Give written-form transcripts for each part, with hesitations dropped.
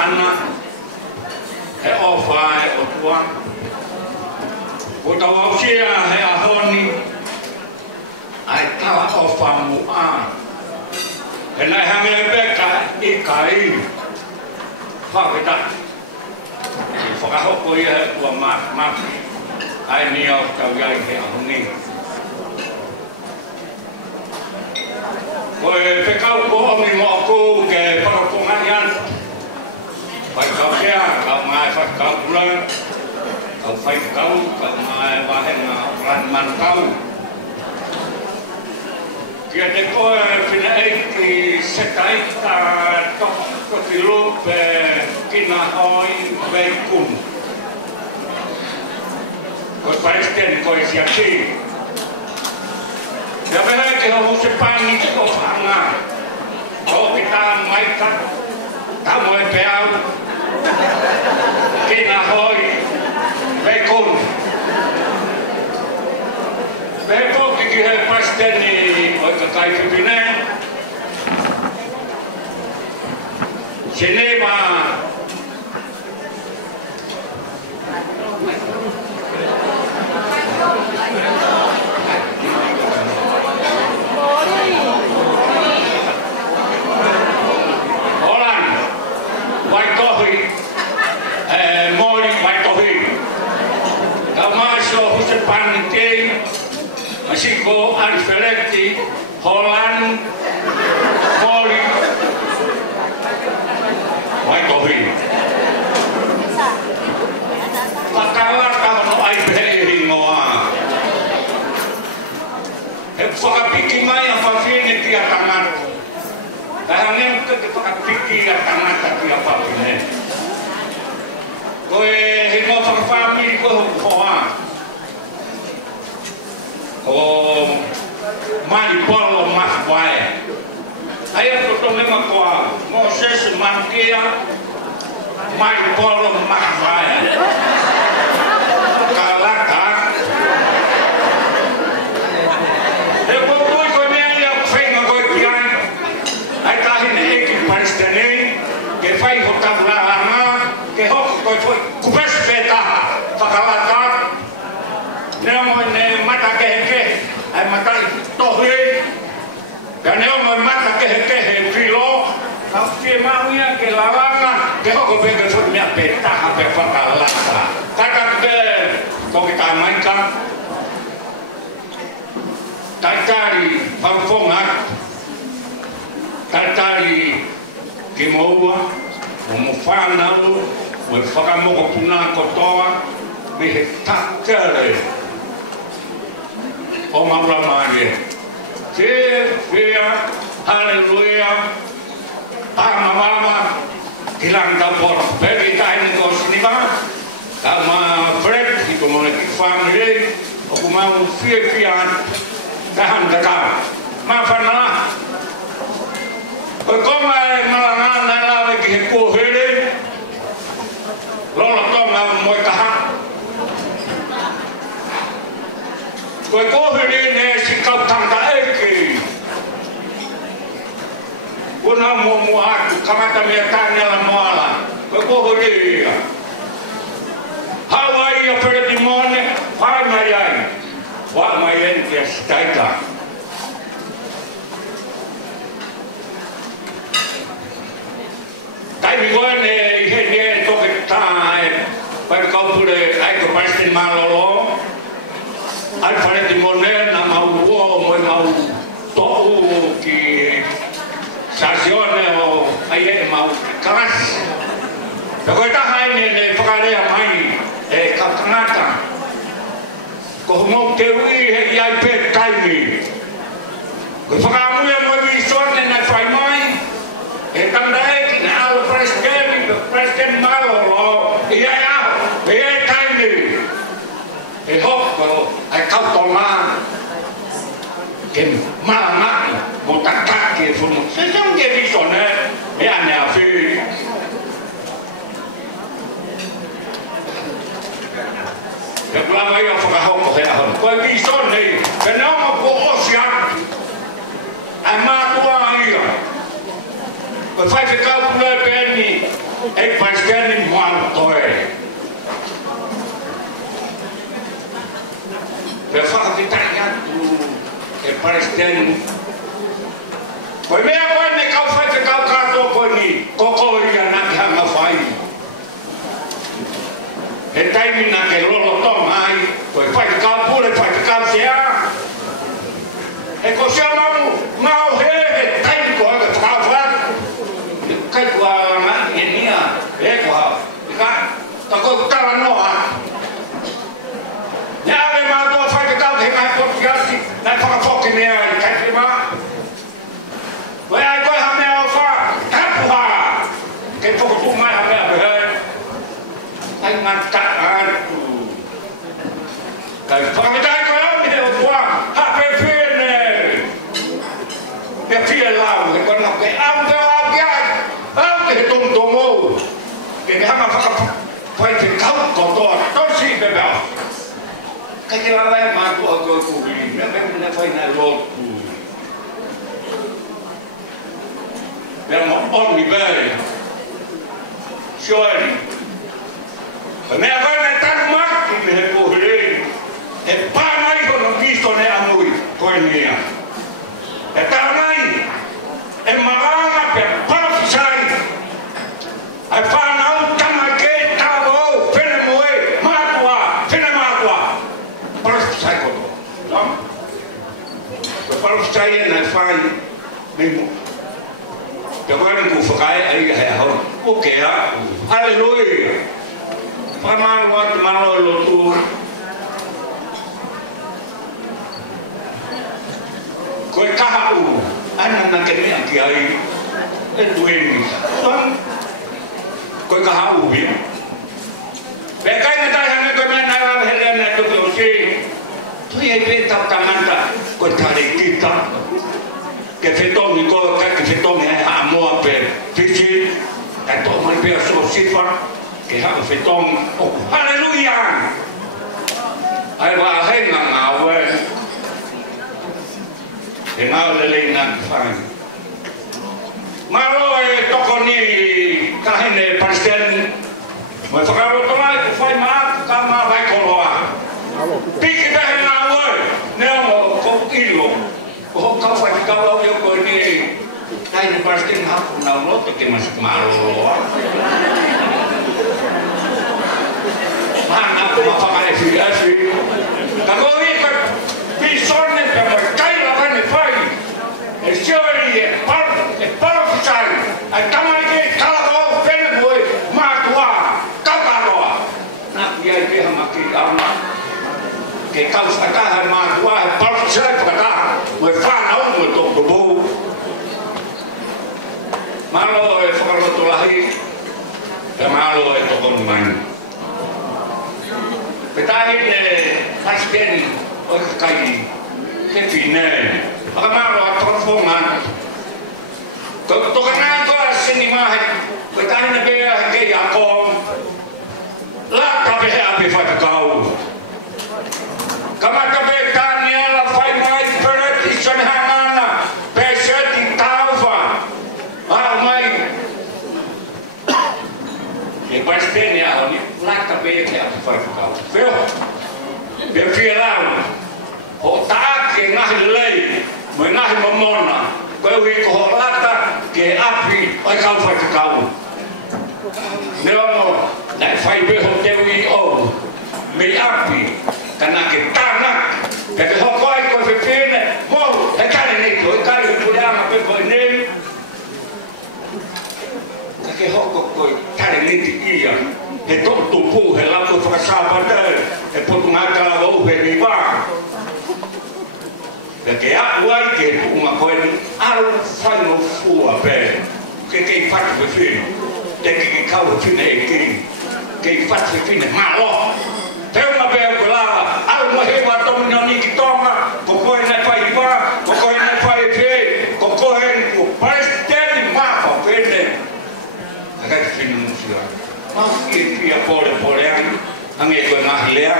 ana e ofa e o tua o tau sia he ahoni ai tawa ofa mu a e nai hange beka I kai whakita I whakahoko ia he ua maki ai ni au tau iai he ahoni koe whekau ko omi mo aku ke whakakongai anu whaikau kea, kau mai whakau pulang kau whaikau, kau mai wahenga ran mankau kia te koe whina eiki sekai ta toko ki lupe kina hoi wei kunu koe paresten koe siaki ya behe ke ho se pani ko fanga ko kita mai ka ta mo e pe au kina hoi wei kunu Beko ki he pasteni o ka kai pine. Cinema. Holland. White coffee. Morning white coffee. Kamaso Hussein Panite. Mexico, Alferetti, Holland, Poli, White coffee. Pagkawat ka no ay behiring mo e whakapiki mai ang whawhine ki a tangata. Kaya ngayon ka whakapiki a tangata ki a whawhine. Koe hingo whakapamili ko hoa. O mari polo mas vai aí eu tô mesmo com a Moisés Manqueia mari polo mas vai calaca eu vou com ele a fenga com pian aí tá indo equipe palestiniana que faz vocabulário que foi conversa para não ne mata que ai mata tohe kan eu me mata que filo a firma minha que lavanga que eu vou ver que minha peta a perfeita lata cada que kita mainkan tatari fanfonga tatari que moa como fana o fakamoko puna kotoa me takere o mamlamane que vea aleluia ama mama kilanga por bebita ini ko sinima kama fred itu mulai family aku mau fian tahan dekat mafana koma malangana lawe ki ko hele lolo tonga mo kaha Koe kohiri ne si kautanga eki. Kuna mumu aku kamata mea tanya la moala. Koe kohiri ia. Hawaii a pere di mone, pai mai ai. Wa mai enti a staita. Tai mi koe ne ihe ne toke tae. Pai kaupure aiko pastin malolo. Ai fare di monena ma uomo e ma to che stazione o ai ma class da questa hai ne fare mai e campionata come te lui e ai per time ko faka mu ya mo vi sorne na fai mai e tandai che al president malo e ya e time e hokko ai kautola che malama botakka che sono se non che vi sono e hanno a fi e quando io fa hokko e a poi vi sono che non può osia a ma tua io per fare calcolo per ni Ei Palestine muantoe. Pe whakapitanga tu e Palestine. Koe mea koe ne kau whai te kau kātoa koe ni koko ia na ki hanga whai. He taimi na ke lolo tong ai, koe whai te kau pule, whai te kau sea. E ko sea mamu, ngau he taimi koe ke whakau whai. Kai kua ngati e nia, e ko hau. Ika, ta koe kutara noa. Nea me mātua whai te kau he kai poti ati, nai whakawhoki mea i kai te maa. Koe ai koe ha mea o wha, tapuha. Kei whakapu mai ha mea pehe. Ai ngata atu. Kai whakametai koe au me o tua, ha pepene. Pea pia lau, he koe nau kei au te au ki ai. Au te he tontongo. Ke me hanga whakapai te kau kotoa, tosi bebea. Kai ke lawa e mātua koe kuhiri, mea pepene whai nai lotu. Pea mo oni bere. Shoeri. Mea koe me tanu maki me he kuhiri. E pānai kono kisto ne amui koe nia. E tānai. E maranga pe parafisai. Ai whanau tamai ke tāwa au. Whene moe. Mātua. Whene mātua. Parafisai koto. Tam. Parafisai e nai whai. Mei mo. Te koe ku whakai ai hea hau. Okea. Halleluja. Whamaru atu mano lotu. Koe kaha u. Ana na ke mea ki ai. E tueni. Koe kaha u hia. Pea kai na tai hanga koe mea nai wawe hele na tuke o si. Tui ei pe tau tamanta. Koe tare kita. Ke whetongi koe kai ke whetongi ai haa moa pe whiti. Kai tō mai pia so sifa. Ke haka whetongi. Oh, halleluja! Ai wā henga ngāwe. E ngāwe lelei nā ki whai. Maro e toko ni kahene Palestine. Mai whakaroto mai ku whai maa ka maa vai koloa. Piki pehe ngāwe. Nea mo kou ilo. Ko kau whai ki kau au eo koe ni tai ni Palestine hapu nau loto ke masuk maro. Mana aku mapakane fiasi. Kako i koe pisone pe moi kaila vane whai. E siori e parafisai. Ai tamai ke kalakau whene moe mātua. Kaukaroa. Naki ai peha maki auna. Ke kau whakaha mātua e parafisai whakataha. Moe whanau moe tōku bou. Malo e whakaroto lahi. Te malo e tokonu mai. Petai ne Palestine o kai ke fine. Aka malo a transforman. To kana to sinima he. Petai ne be ke ya ko. La ka be a be fa kau. Kama ka be tania la fai mai peret isan hangana. Peset di taufa. Ah mai. E Palestine ya oni la ka be ke a fa kau. Veo? Be fielao. O taake ngahi lei, mo ngahi mamona. Koe ui ko lata ke api ai kau whai te kau. Neo no, nai whai beho te ui o. Me api, kana ke tāna. Pe te hoko ai koe whiwhine, mo, he kare nei koe, kare pure ama pe koe nei. Ka ke hoko koe, kare nei te ia. He tō tupu, he lako whakasāpate, he potu ngātala wau he ni wā. Ke aku ai ke tunga koe ni aru whaino fua pe. Ke kei whatu whiwhine. Te ke kau whiwhine e ki. Kei whatu whiwhine malo. Te unga pe au lawa. Aru mo hewa tomi no ni ki tonga. Ko koe nei whai wā. Ko koe nei whai whe. Ko koe ni ko Palestine mapa whene. Akai whiwhine musira. Maki e pia pore pore ani. Ange koe ngahi lea.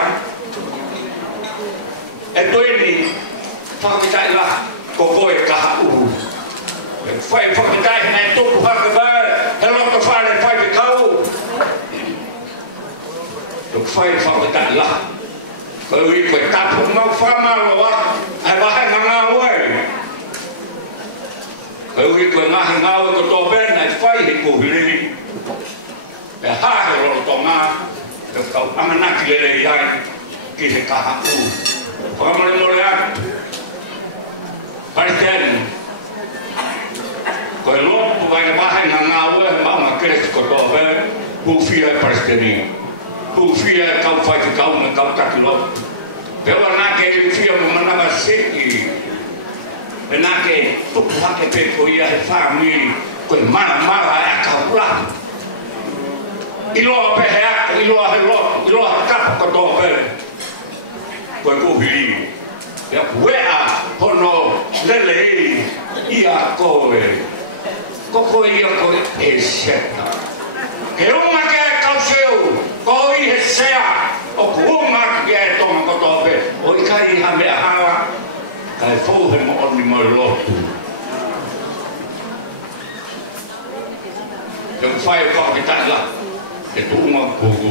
E toi ni whakamitai la ko koe kaha uru. Whai whakamitai nei tupu haka wā, he loto whare whai te kau, fai whakata la. Koe ui koe tapu mau whamaro wa, ai wahe ngā wai. Koe ui koe ngahi ngā wai ko tō bēna i whai he kuhiri. E hahe roro tō ngā, e kau amanaki lere iai ki he kaha u. Whamare more atu. Paritēni. Koe lopu vai wahe ngā wai he maunga keresi ko tō bēna, pūwhia e paritēni. Pūwhia e kau whai ki kau me kau taki lopu. Pela nā ke e whia mo manawa seki. E nā ke tuku hake pe ko ia he whāmiri, koe mara e kau raku. Iloa pe he aka, iloa he lotu, iloa he kapa ko tō pere. Koe kuhiri. Ia wea hono lele ia koe. Koko ia koe e seta. Ke unga ke kau seu, ko i he sea, o kuunga ke e tonga ko tō pere. O i kai ha mea hawa, kai fōhe mo oni mo lotu. Yung whai o kōki tāla. E tūnga kuku.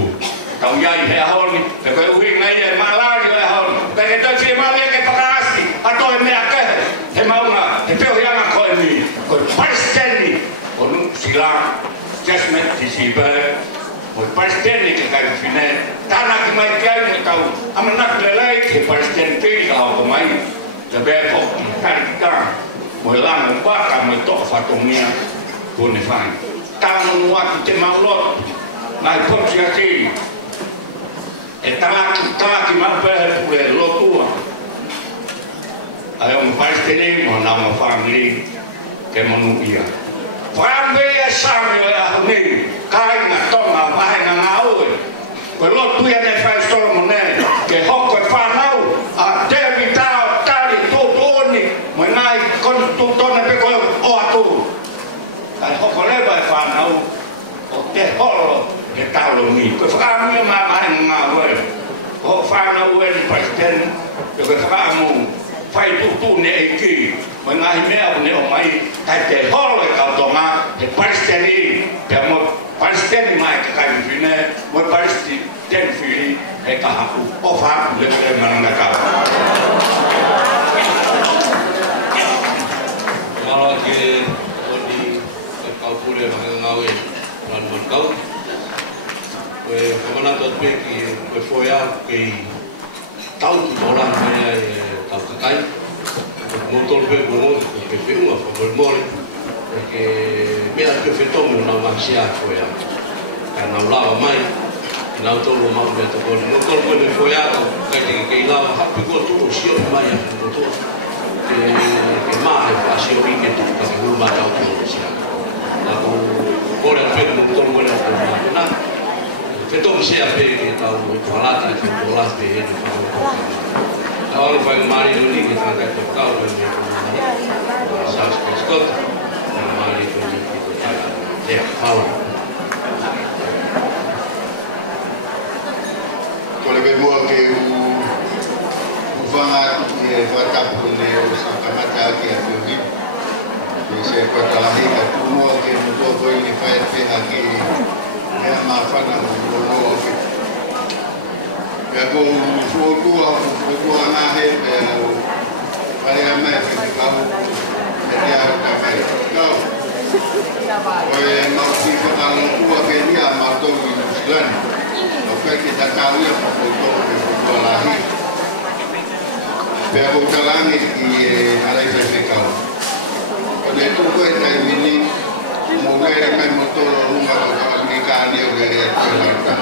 Kau iai he ahoni, e koe uhi ngai e malari o e ahoni. Kai e tau whie mali e ke whakaasi, ato e mea kehe. He maunga, he peo hianga koe ni, koe paristeni. O nu sila, jasmet ti si bere. Koe paristeni ke kai whine. Tāna ki mai kiai me tau, amanak le lei ke paristeni pili au ko mai. Te bea koki, kari ki tā. Moe langa waka me toa whatongia, kone whai. Tāna nuaki te maulot. Nai pochi ati. E talaki mapehe pule lotua. Ai o mpaisteni mo na mo family ke monu ia. Whambe e sami o e ahuni. Kai nga tonga wahe nga ngaue. Koe lotu ia ne whai stolo mo ne. Ke hoko e whanau. A tewi tau tari tūtūni. Mo nai koni tūtone pe koe o atu. Kai hoko lewa e whanau. O te holo. Ke taulo mi. Koe whakamu ma mahe ngā ue. Ko whanau e ni paisteni. Koe whakamu whai tutu ne e ki. Koe ngahi mea o ne o mai. Kai te holo e kautonga. He paisteni. Pea mo paisteni mai ke kai whine. Mo paisteni whiri. He kahaku. O whaku le mananga kau. Mara ke oni ke kau pule mahe ngau e. Lan kau. Koe whamanata tue ki koe whoea kei tau ki mora mea e tau kakai. Mō tolu pe koe ke whiunga whakore mori. Ke mea ke whetomu nau maksia whoea. Ka nau lawa mai, nau tolu mau mea takone. Mō tolu pe me whoea kai te kei lawa hapi kua tūro sio mai a mō tō. Ke maa e whaasio i ke tuku ka ke hulu maa tau tūro sia. Nā ko kore a whenu mō tolu wena ko maa. Fetom se a pe que tal o falata que o las de ele fala. Agora vai o marido ali que está com o carro e o sabe que escuta. O marido ali que está é fala. Quando eu vou que o vanga que vai estar por ele o sacamata que é do Rio. E se quando ela liga tudo que mudou foi ele faz aqui. É uma fana no que é com o fogo na rede para a meta que cabo é a também não foi não se fala no tua que dia matou o Islã o que está caindo para o fogo lá aí pego o talane e a lei vai ficar quando é tudo é termini mulher mesmo todo número Kani o gere tuelanta.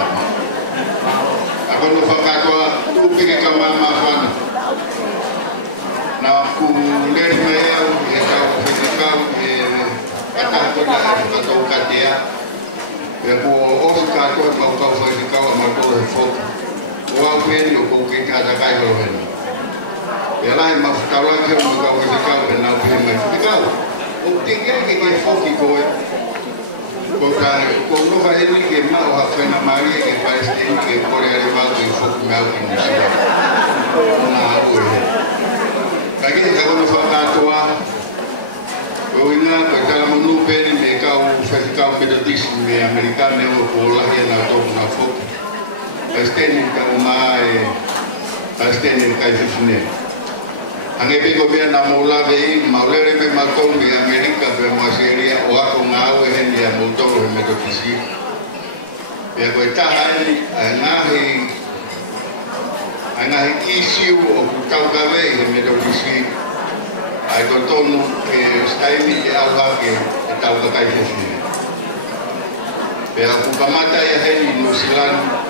Ako no whakatoa tupike ka mamawhana. Na ku leri mai au e kau whitikau e katahakona e whakatau katea. E ku osu katoa mau kau whitikau a matou he whoku. O au pēni o kou ki tāta kai hohena. E lai ma whakaulaki o mau kau whitikau e nau pēni mai whitikau. O tingei ke ke whoki koe. Con no va a ir que más o apenas María que parece que por el rival que fue que me ha iniciado una agua aquí se acabó de faltar toda hoy nada que cada mundo pene me cago certificado periodismo americano por la gente na top na foto Pasteni Kauma Pasteni Kaifine. Angepi ko bia na mola vei maulere me matongi Amerika be maseria o ako ngau hendi a motor me to kisi. Ya ko tahani anahi issue o kutaukawe me to kisi. Ai ko tonu staimi de alwa ke tauka kaifine. Pea kukamata ya heni nusilan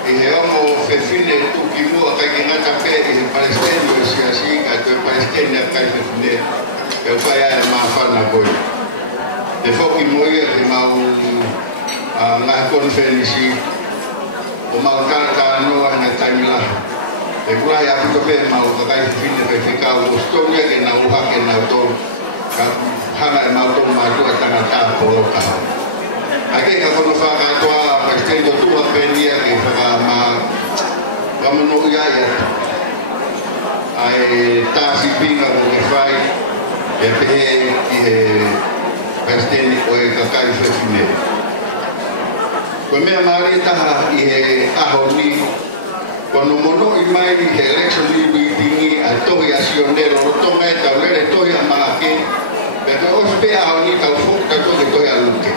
Iheomo fefine tu kimu akai ngata pe i Palestina siasi atau Palestina kai fefine ke faya maafan na boy de foki moye de mau na konferensi o mau kata no na taimila e gua ya pito pe mau kai fefine pe fika o storia ke na uha ke na to ka hana mau to ma to tanga ta polo ka Ake ka kono fa ka toa Palestina tu apelia ke fa ma kamu ya ai tasi pinga mo ke fai e pe Palestina o e ka kai fefine ko me mari ta i ahoni kono mono i mai ni election ni bingi a to ya sionero to me ta le to ya malake pero ospe ahoni ta fu ta to ya luke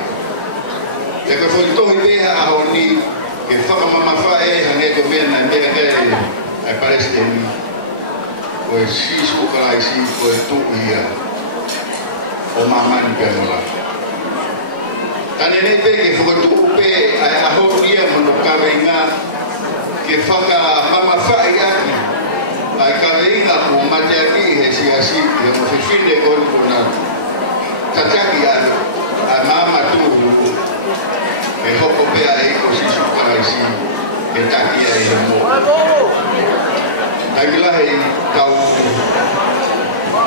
e ka foi to i ahoni que faka mama fa hane ko mena mera ke ai Palestina pues si su kala si ko tu ia o mama ni pemola tane ne pe ke fo tu pe ai ahoni mo ka venga que faka mama fa ia ai ka venga ko mate aquí e si así e mo fin de con una tataki a mama tu e hoko pe ai ko si su kala si e taki ai mo ai mila he tau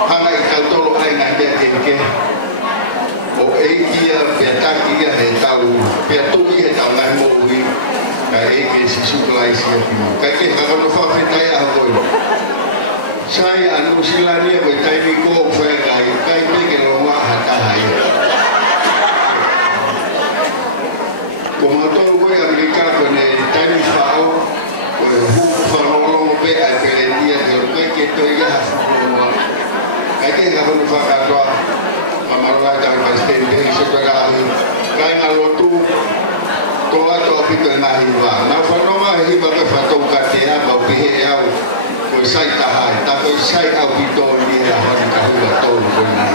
hanga i tau tolo ai na kia ke o e kia pe taki ia he tau pe tu ia tau nai mo ui ka e ke si su kala si e pino ka ke ka no fa pe tai a hoi sai anu silani e tai ni ko fa kai pe ke lo wa hata hai como todo voy a aplicar con el time fao con el fao pe a que el día de hoy que estoy ya hay que la con fa toa mamá ta Palestina y se toca caen a lo tu toda to pito na hiwa na fa no ma hiwa que fa to ka te a ba pe ya ko sai ta ha ta ko sai a pito ni la ha ka hu to ko na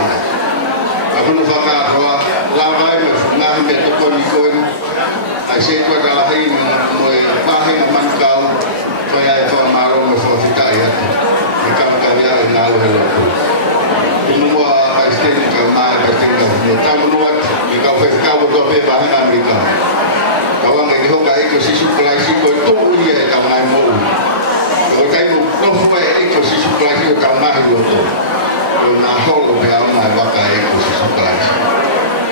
Aku fa ka roa la vai me na me to ko ni ko Asyik ko adalah ini mo bahay naman kau kaya ito maro mo sa fitaya ikaw kaya na hello tunwa Palestina ka ma Palestina ni tamuat ikaw fa ka do pe bahay Amerika kawang ngi ho ka iko si supply si ko to uye ta mai mo o kai mo no fa iko si supply si ta mai do to na ho lo pe ama ba ka iko si supply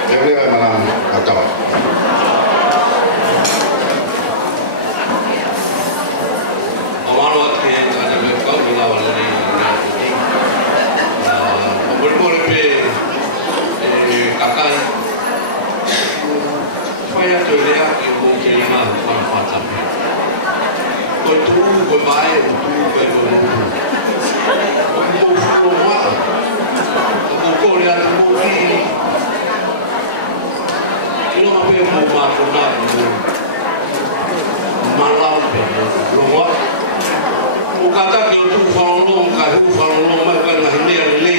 debe malam atau Kakai, saya tu dia ibu kelima manfaat apa? Kau tu kau baik, tu kau berbuat. Kau rumah, kau lihat kau ni. Ini apa yang mau makan malam rumah. Kau kata kau tu falung, kau falung macam ni ni.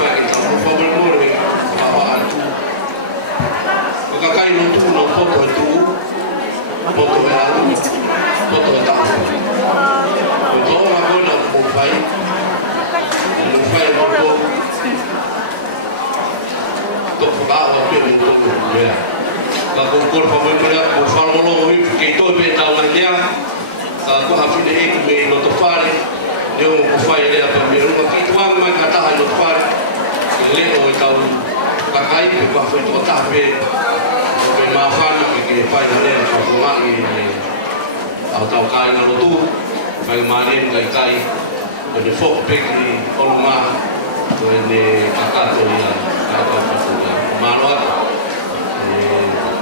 Fai kita lupa bermula bawa tu. Kakai itu no foto itu, foto baru, foto tak. Foto orang pun nak mufai foto. Tok bawa pun foto dia. Kalau kau pemilihan mufal mulu, kita betul dia. Kalau hafid ini kami notofari. Dia mufai dia pemilihan. Kita orang kata hanya notofari. Leo ikaw kakai pe pa foi to ta pe maafan ke pa dale pa kuma ni au tau kai na tu pa marin kai de fo pe ni olma de kakato ya ka pa ma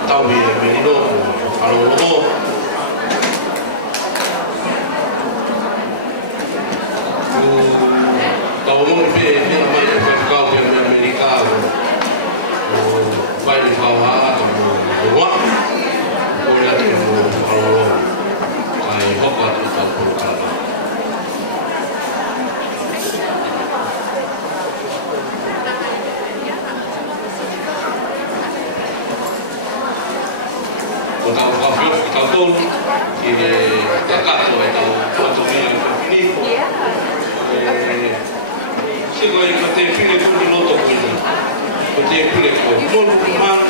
tau bi menino alo fai di fauha atau buat boleh tu kalau kai hok atau tak kalau tahu kafir tahu ini dekat tu tahu foto ni siapa yang kata pilih pun di loto pun kata pilih pun mulu man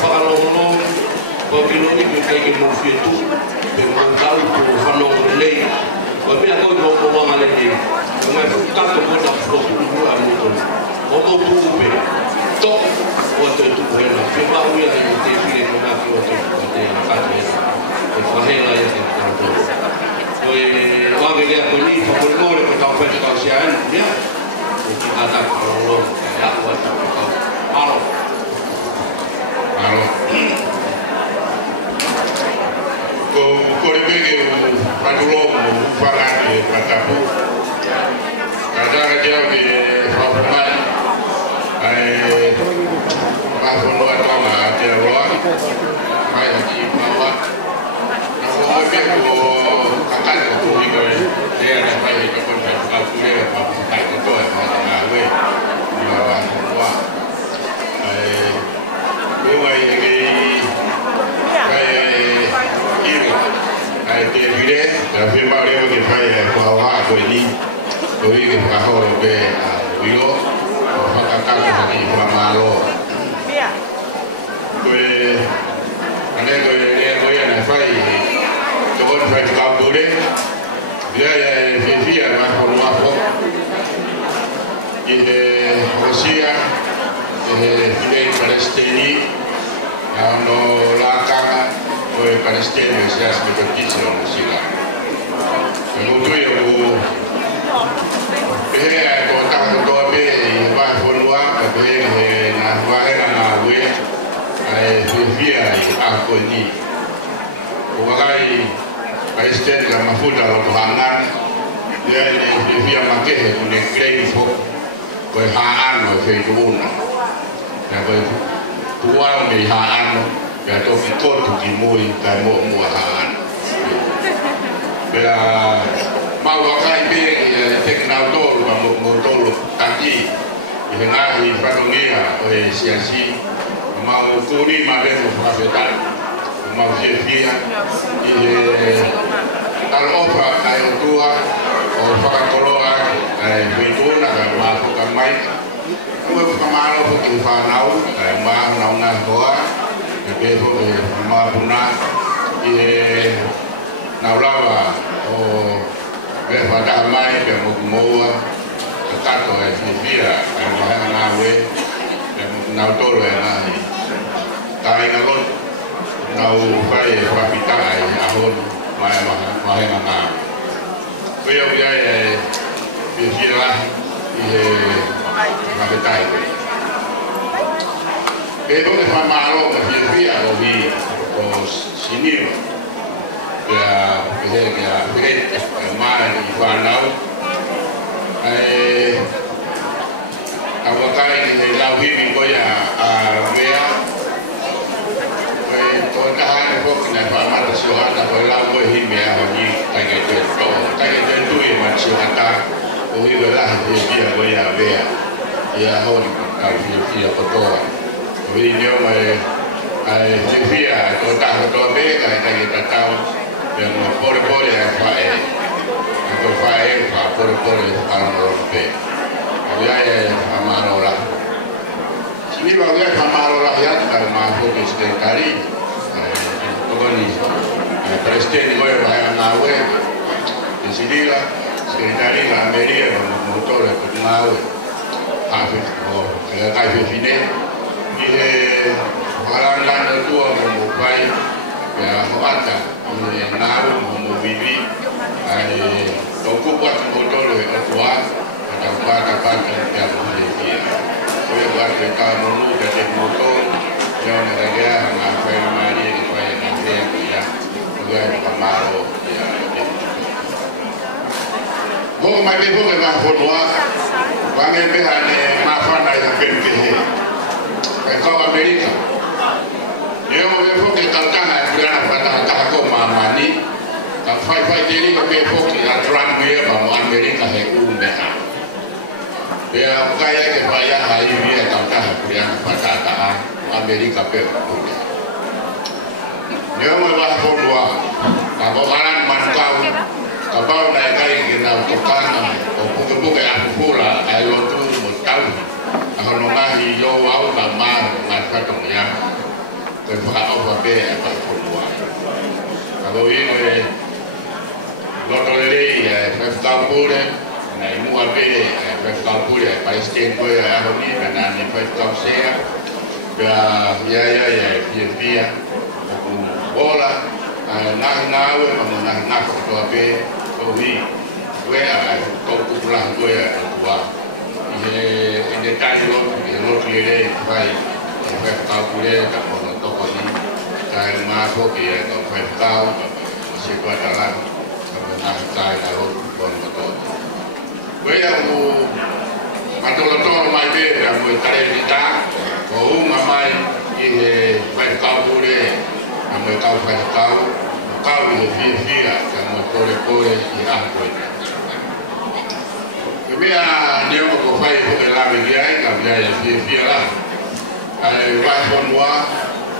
kalau orang pabilo ni kita ingin mufid tu bermangkal tu fanong relay tapi aku ngomong ada ni mai tak tu pun tak foto dulu anu tu ngomong tu be tok waktu itu bukan cuma dia yang pilih pun aku waktu yang kata fahela yang kita tu orang dia ni pemulung dia tahu pada kawasan dia kita tak perlu ya waktu malu kau lebih padulong faran di Patapu kadang dia di Fafuman Mahfud Atama dia luar mai di bawah aku lebih akan aku juga dia ada pai ke pun aku dia tak betul ngawe bawah ini dia video tapi baru dia pai bawah aku ini tôi cái phá hồi về quý lô hoặc các cái gì mà malo tôi anh em tôi này phải cho con phải cao tuổi đấy dia phía mà không mà không cái Rusia cái Palestina nó la cama rồi Palestina sẽ bị cái gì nó sila một tuổi kota kota be ba fonwa be na wa na we ai vivia ako ni ugai Palestina la mafuta wa tuhangan dia ni vivia makehe kune grade fo ko haan no fe kuna na ko tuwa me haan no ya to ko tu mui ka mo haan bela mau kai be teknologi motor kaki dengan Indonesia oleh siasi mau kuni maben profesional mau sifia kalau apa ayo tua apa koloa itu nak masuk ke mai kue kemarin pun fanau mau nau doa besok mau punah nau lawa pada mai ke mua kato e fia e mahana nawe e nautoro e nahi kai na lot nau fai e papita e ahon mai mahana nawe kuya uya e fia la e mabetai e donde fa malo e fia o vi o siniro ya great man ifanau awakai ni lau hivi koya mea to tahan ko kina pamata suhata ko lau ko hivi ahoni tage tu e machuata o hivi la hivi koya mea ya hon ka hivi ko to video mai ai hivi to tahan to be tage tatau yang pore fae atau fae pore amorope dia amaro lah sini bagai amaro rakyat kalau masuk di sekretari ini presiden gue bahaya ngawe di sini lah sekretari lah Amerika motor ngawe habis kayak ini ini orang tua membukai ya hoata naru mau bibi ai toko buat motor tua ada apa yang dia saya buat kereta dulu dari motor yang ada ngapain mari supaya nanti ya juga pamaro ya mau mai bepo ke ba fotoa bangen behane mafana yang penting kau Amerika. Dia mau pergi ke Tangkana, kerana pada takut mamani. Kalau fai diri ke pergi ke Trump dia bawa Amerika hekun mereka. Dia kaya ke bayar hari dia Tangkana kerana pada takut Amerika pergi. Dia mau bawa dua. Kalau orang mankau, kalau naik kali kita tukang, bukan aku pula, ayo tu mutau. Kalau ngahi yo au lama ngata tongnya, kalau apa be apa dua. Kalau ini lotoleli, festival pula, naik mua be, festival pula, Palestin pula, hari ni mana ni festival saya, ya, bola. Nah, nak tu apa? Koi, gue kau pulang gue tua. Ini tadi lo kiri baik. Kau boleh kamu nonton ni. Kau masuk dia kau kau masih kau dalam. Kamu nak cai lalu kau nonton. Gue yang nonton macam kamu cari kita. Kau mamai ini kau boleh. Kamu kau ini via kamu kore di angkut. Kemudian dia mau kau itu lagi dia, kamu dia via lah. Ada wajib buat,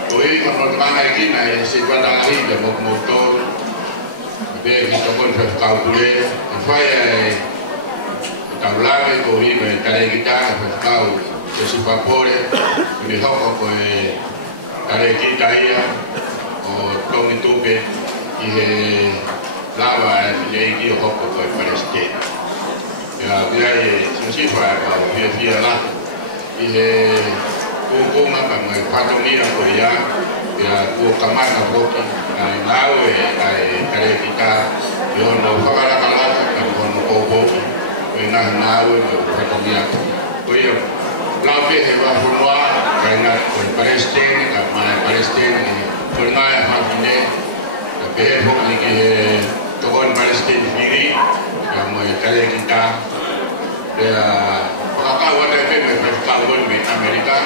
kau ini kalau mana lagi naik sebuah lagi dia mau motor. Dia kita pun kau boleh, supaya tahu lagi kau ini cari kita kau sesuatu boleh. Ini kau cari kita ya. Tong itu be, ini lava ini hoko kau Palestin. Ya, dia sensifah kau via lah. Ini hukum apa mengenai patroli kau ya, kau kamar kau nawe, kare kita, yo no fakala kau no kau nawe patroli kau ya. Lalu hewa semua kerana Palestin, mana Palestin pernah hari ini behok lagi tukang Palestin sendiri yang menjadi kita dia kalau ada pemerintahan di Amerika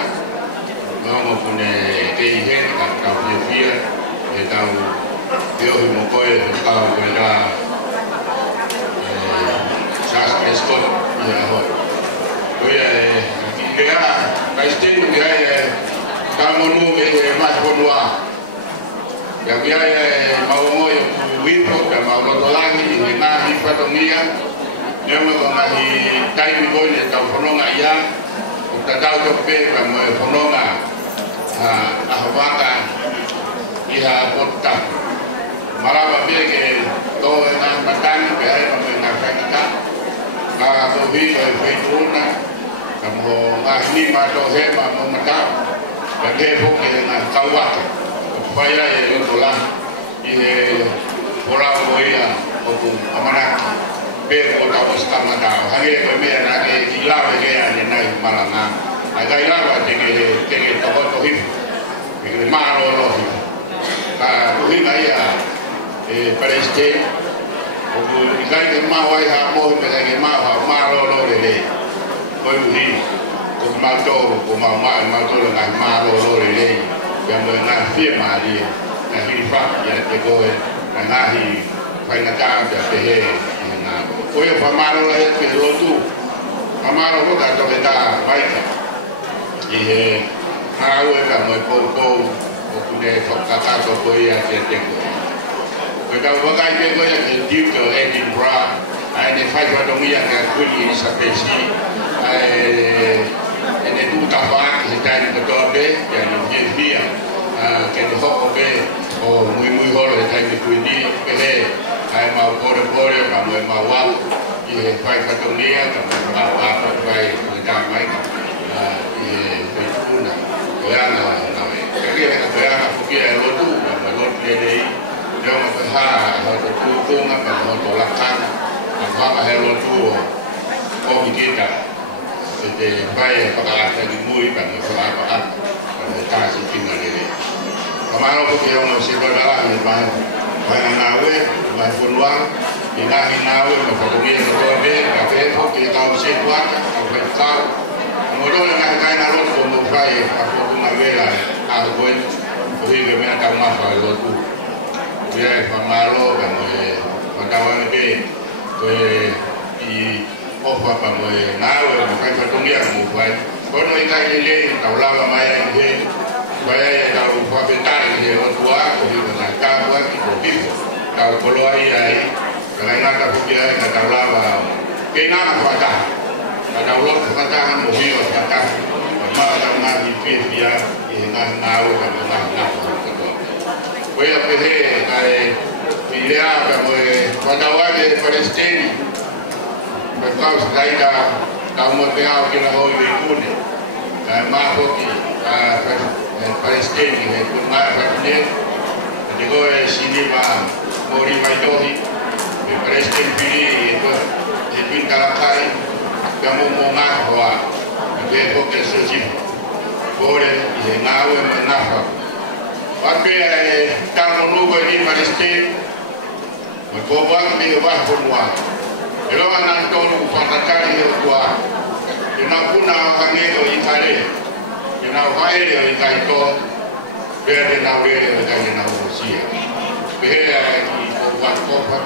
maupun di Indonesia kalau dia tahu dia mungkin tahu benda sas Scott ya hoi dia Palestin dia kamu nu mas ponua yang dia mau yang wipo dan mau lagi ini nahi patomia dia mau nahi time boleh tahu pononga ya kita tahu tu kamu pononga ahwaka ia kota malah bagi tu yang matang biar kamu nak kita kalau hidup Facebookna kamu ahli malu hema mematang bagi pokoknya kawat supaya yang itulah ini orang boya atau amanah ber kota bersama tahu hari ini ada gila begini naik malam agak gila begini tokoh tohib begini malu loh tohib ayah Palestin ikai kemau ayah mau begini malu loh deh kau ini kumato dengan malu loh deh yang mengenai firman dia, hirifa yang tegoe, nahi, pengajar jadi kau yang pemalu lah pelotu, pemalu pun tak tahu kita baik, ini tahu kamu pokok, punya kata kau yang jadi kita bagai kita yang di Edinburgh, ini five orang yang kulit spesies, ini tu kawan kita yang berdoa yang dia kita hok muy holo kita yang kuini mau pore kamu mau wal ini five orang kamu mau apa five macam macam ini pun yang kerana kerana fikir lotu lotu ini yang apa lotu kung apa lotu lakan apa lotu kau kita jadi baik pakai lagi mui pakai apa kasih tinggal ini. Kemarin aku yang masih berdalam di banyak nawe, banyak peluang, inahi nawe, berfokus di betul be, kafe, fokus tahu sesuatu, kafe tahu, Modal na kaya na lot mo fai ako kumagela ako boy kasi kami na kama fa lot ko dia pamalo kamo pagkawan ke ko I ofa kamo nawe kai patungia mo fai kono ikai lele taulawa maya ke baya ya u fa bentai de otua ko na kawa ki ko bipo ka kolo ai kalau nak dia nak taulawa kena apa ada ulang katakan mobil katakan mana nak dipilih dia dengan nahu dan nak boleh pilih kaya pilih apa boleh pada waktu Palestin berkau sekali kamu tengah kita hoi berikut mahu Palestin itu nak pilih jadi sini mah mori maitohi Palestin pilih itu dipin kalakai kamu mau ngahwa dia kok kesujud boleh dia ngawe menafak tapi kamu nunggu di Palestin berkobar di bawah semua kalau anak tahu kupatakan itu tua kena puna orang itu ikare kena file itu itu biar dia boleh dengan Rusia biar kobar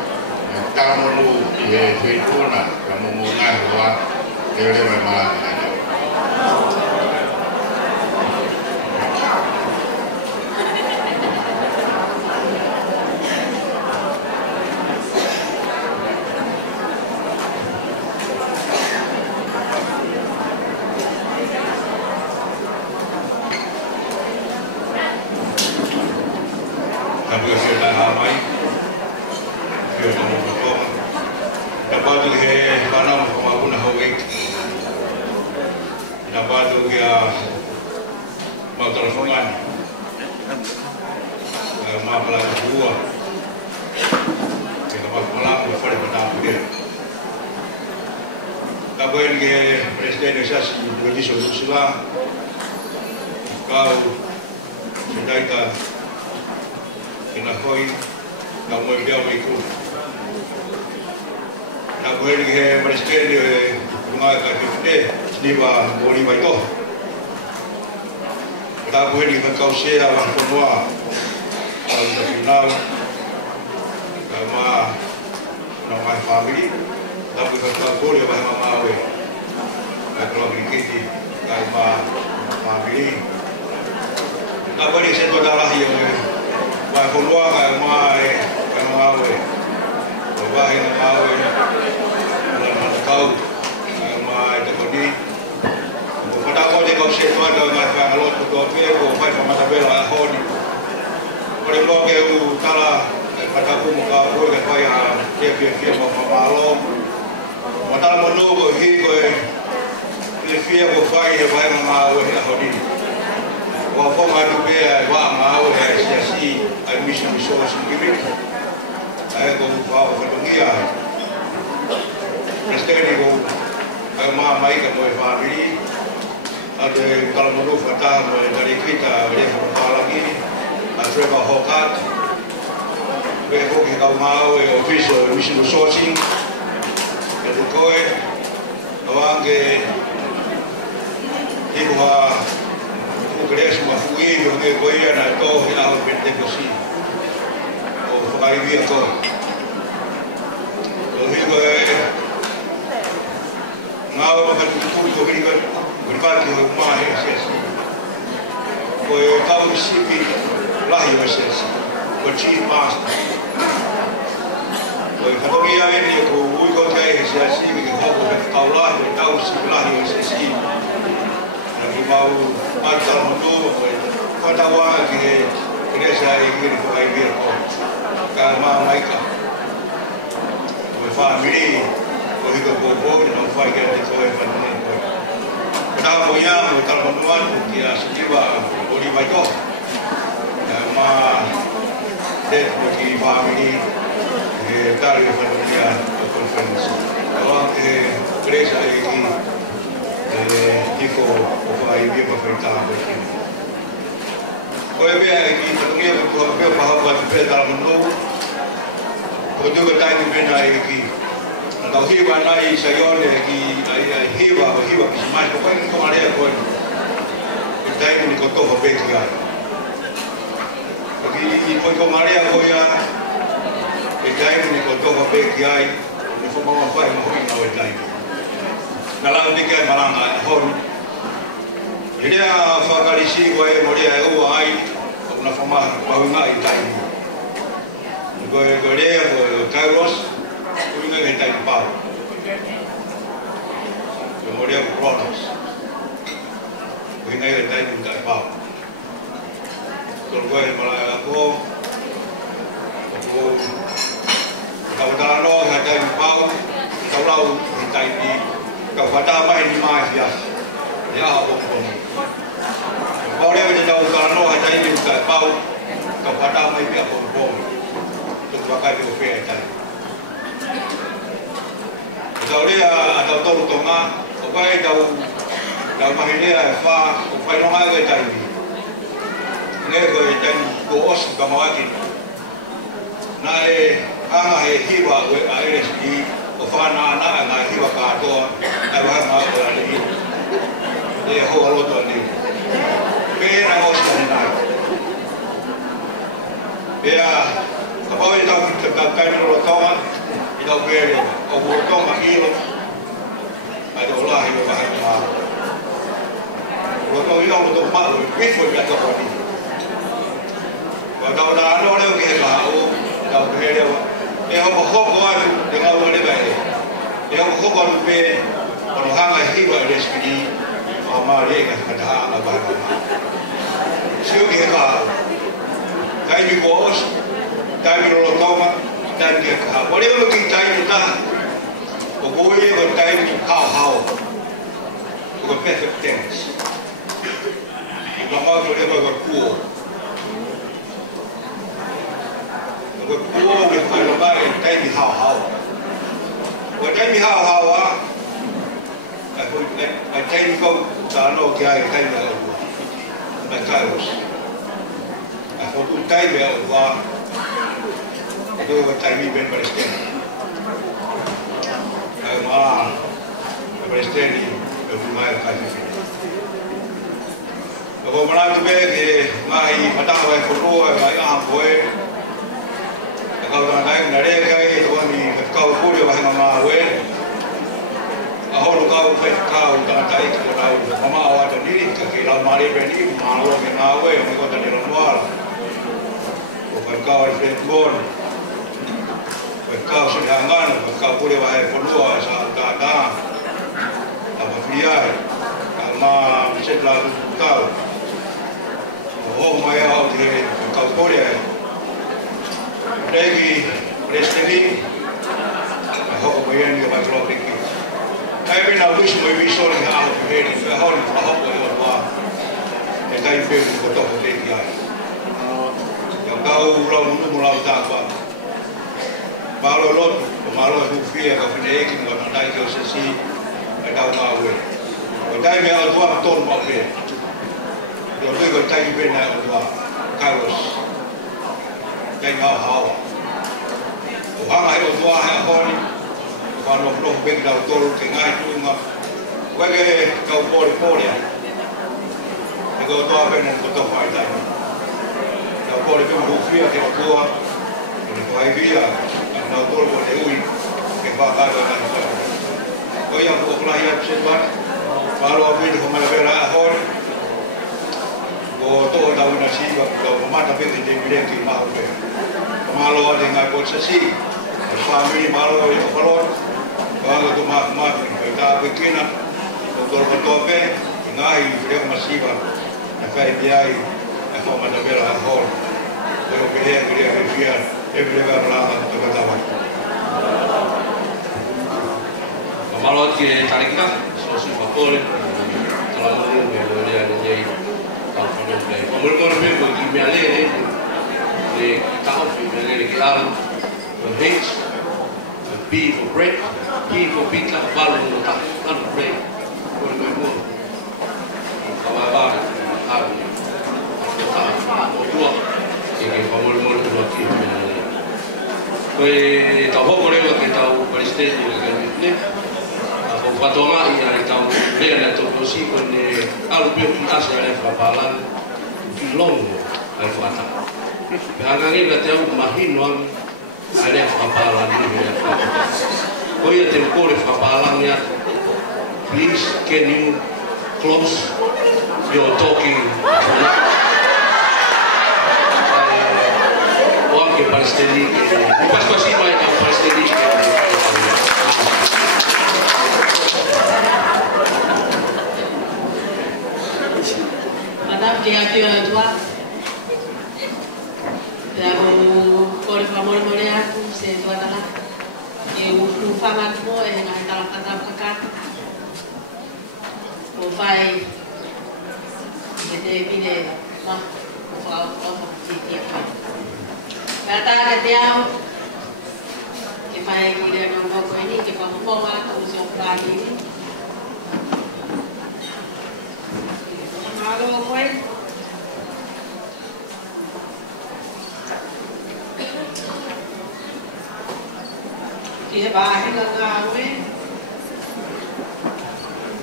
kamu nunggu dia fituna kamu mau ngahwa dia memang kami sudah ramai, sudah bertemu. Dapat juga panam kemampuan hawik, dapat juga mau teleponan, mau pelajari dua, kita mau malam berpada petang dia. Dapat juga Presiden Indonesia beri solusi lah, kau sudah kita kena koi kamu biar ikut. Nak boleh ke Presiden dia rumah kerja ni bah boleh baik. Tak boleh ke kau share lah semua. Kalau terkenal, nama nama family, tapi kalau boleh bah mama awe. Kalau berikut nama family, tak boleh sesuatu darah yang Wah keluar kan mai awe, wah ini awe, dan kau mai terkodi. Pada kau ni kau sesuatu ada macam kalau tu kau pergi kau fai sama tabela honi. Kalau kau kau kalah pada aku muka kau kan fai dia mau malam. Mata mulu kau hi dia kau fai awe lah honi. Walaupun ada biaya, wah mahu sesi admission resource giving, saya kau berpengia. Presiden itu, mahu baik kepada family. Ada kalau menurut kata dari kita, dia berapa lagi, ada hokat. Betul kita mahu official admission resourcing. Jadi kau, awak ke ibu Kerja semua fui, orang kau yang nak tahu yang awak benda kosi, oh pakai dia kau, orang kau ngau makan kuku kau berikan berbagi rumah sesi, kau tahu siapa lahir sesi, kau ciri pas, kau kata dia ini kau cai sesi, kau lahir tahu siapa lahir sesi. Mau macam tu, pada waktu kita saya ingin pakai biar kau, kalau mereka, family, kau hidup bobo, dan pakai kita kau family kau. Kalau yang kalau menuan dia sendiri boleh baik, mah dek bagi family, dari family conference. Kalau kita saya ingin Iko apa ini berfirman begini. Kau biar kita tengok kau biar bahawa kita dalam menunggu, kau juga tanya benda ini. Tau hiwa nai sayone ki hiwa ki mai ko kai ko mare ko i tai ni ko to be ki ai ki ko mare ko ya i tai ni ko to be ki ai ni fo ma fa mo ki no i tai na la ndi ke maranga hon ia fa kalisi ko e mo ia o ai ko na fo ma ba nga i tai ko le ko Kairos Kuinga que está en pau. Yo moría con Cronos. Kuinga que está en pau. Todo el malaco. Kau dah no ada en pau. Kau lau kita ini. Kau pada apa ini mafia. Ya apa pun. Kau dia menjadi kau no ada ini en pau. Kau pada apa ini apa pun. Itu pakai itu fair tadi. Tau rea atau tau tonga, o pai tau mahinea fa, o pai no mai tai. Ne ko tai ko os ka mawaki. Na e anga he hiwa we RSD o fa na hiwa ka to, ai wa ma ko ali. E ho alo to ni. Pe na os ka na. Bea, ka pau tau ka kai no tonga. Ito pwede, o butong makilo ay dola hiyo bahag na butong ito butong malo before ka to pwede wala na ano na yung kihilao ito pwede iyo mahok ko ano yung ako na ba iyo mahok ko ano pwede ano hanga hiyo ay respidi mamari ka kataha na bahag na siyo kihilao tayo yung boss tayo yung lotoma dan dia kah, boleh bagi time kita, boleh bagi time how, bukan perfect tense. Lama boleh bagi kuo, boleh kalau bagi time how, bukan time how ah, time kau kalau kaya time apa, macam aku time apa. Itu time ben Palestin. Ma Palestin itu mai kali. Kalau mana tu ke mai patah mai foto mai apa kalau orang lain ada kai tu ni kau pun bahasa nama we. Ahol kau kau tak tahu kalau mama awak sendiri kalau mari beni malu dengan we mereka tak ada luar. Bukan kau friend kau sedangkan kau boleh bahaya kedua saat datang apa dia karena setelah kau oh maya kau boleh lagi restri aku bayar dia bakal pergi tapi nak wish mau wish orang yang aku beri orang aku orang yang kau beri betul betul dia yang kau ulang tak apa Malo lot, malo hufia ka fineiki mo na dai ko sa si ay daw mawe. O dai me al tuwa ton mo be. Yo doi ko tai be na al tuwa. Carlos. Dai nga hawa. O hanga ay tuwa ay honi. Pa no no be daw tol ke ngai tu nga. Wege ka pori. Ego tuwa be na ko to fai dai. Ka pori be hufia ke tuwa. Ko ai via na tol ko le ui ke pa ka na na ko ya ko la ya sebat palo abi ko mala bela hor ko to da una si ko ma ta be de bile ki ma pe malo de nga ko si family malo ko palo ko to ma ta be kina ko to be ngai bile masiba na fa biai ko ma ta bela hor ko be de via Every orang tu kata apa? Kalau kita cari kita, sosok faktor, kalau mahu dia ada jadi faktor play. Kalau mahu dia pergi miale ni, kita miale kita H, B for break, P for pizza, balu tak, kan break. Kalau mahu, kalau apa, harus, dua, ini kalau mahu dua kita. Koi tau hoko leo ke tau Palestina ni ko patonga i tau le na to si ko ne alu pe asa le papalan ki longo ai fata pe angangi na te u mahino ale papalan ni ko ia te ko le papalan ya please can you close your talking que Palestini pas pasti mai ka Palestini Madame qui a fait un doigt pour le fameux monéa c'est doigt là et où femme à moi et na ta kata kaka au fai et bine ma au ti kata ketiau que fai que le no no coi ni que fa un po a comisión plani malo pues que va a enganar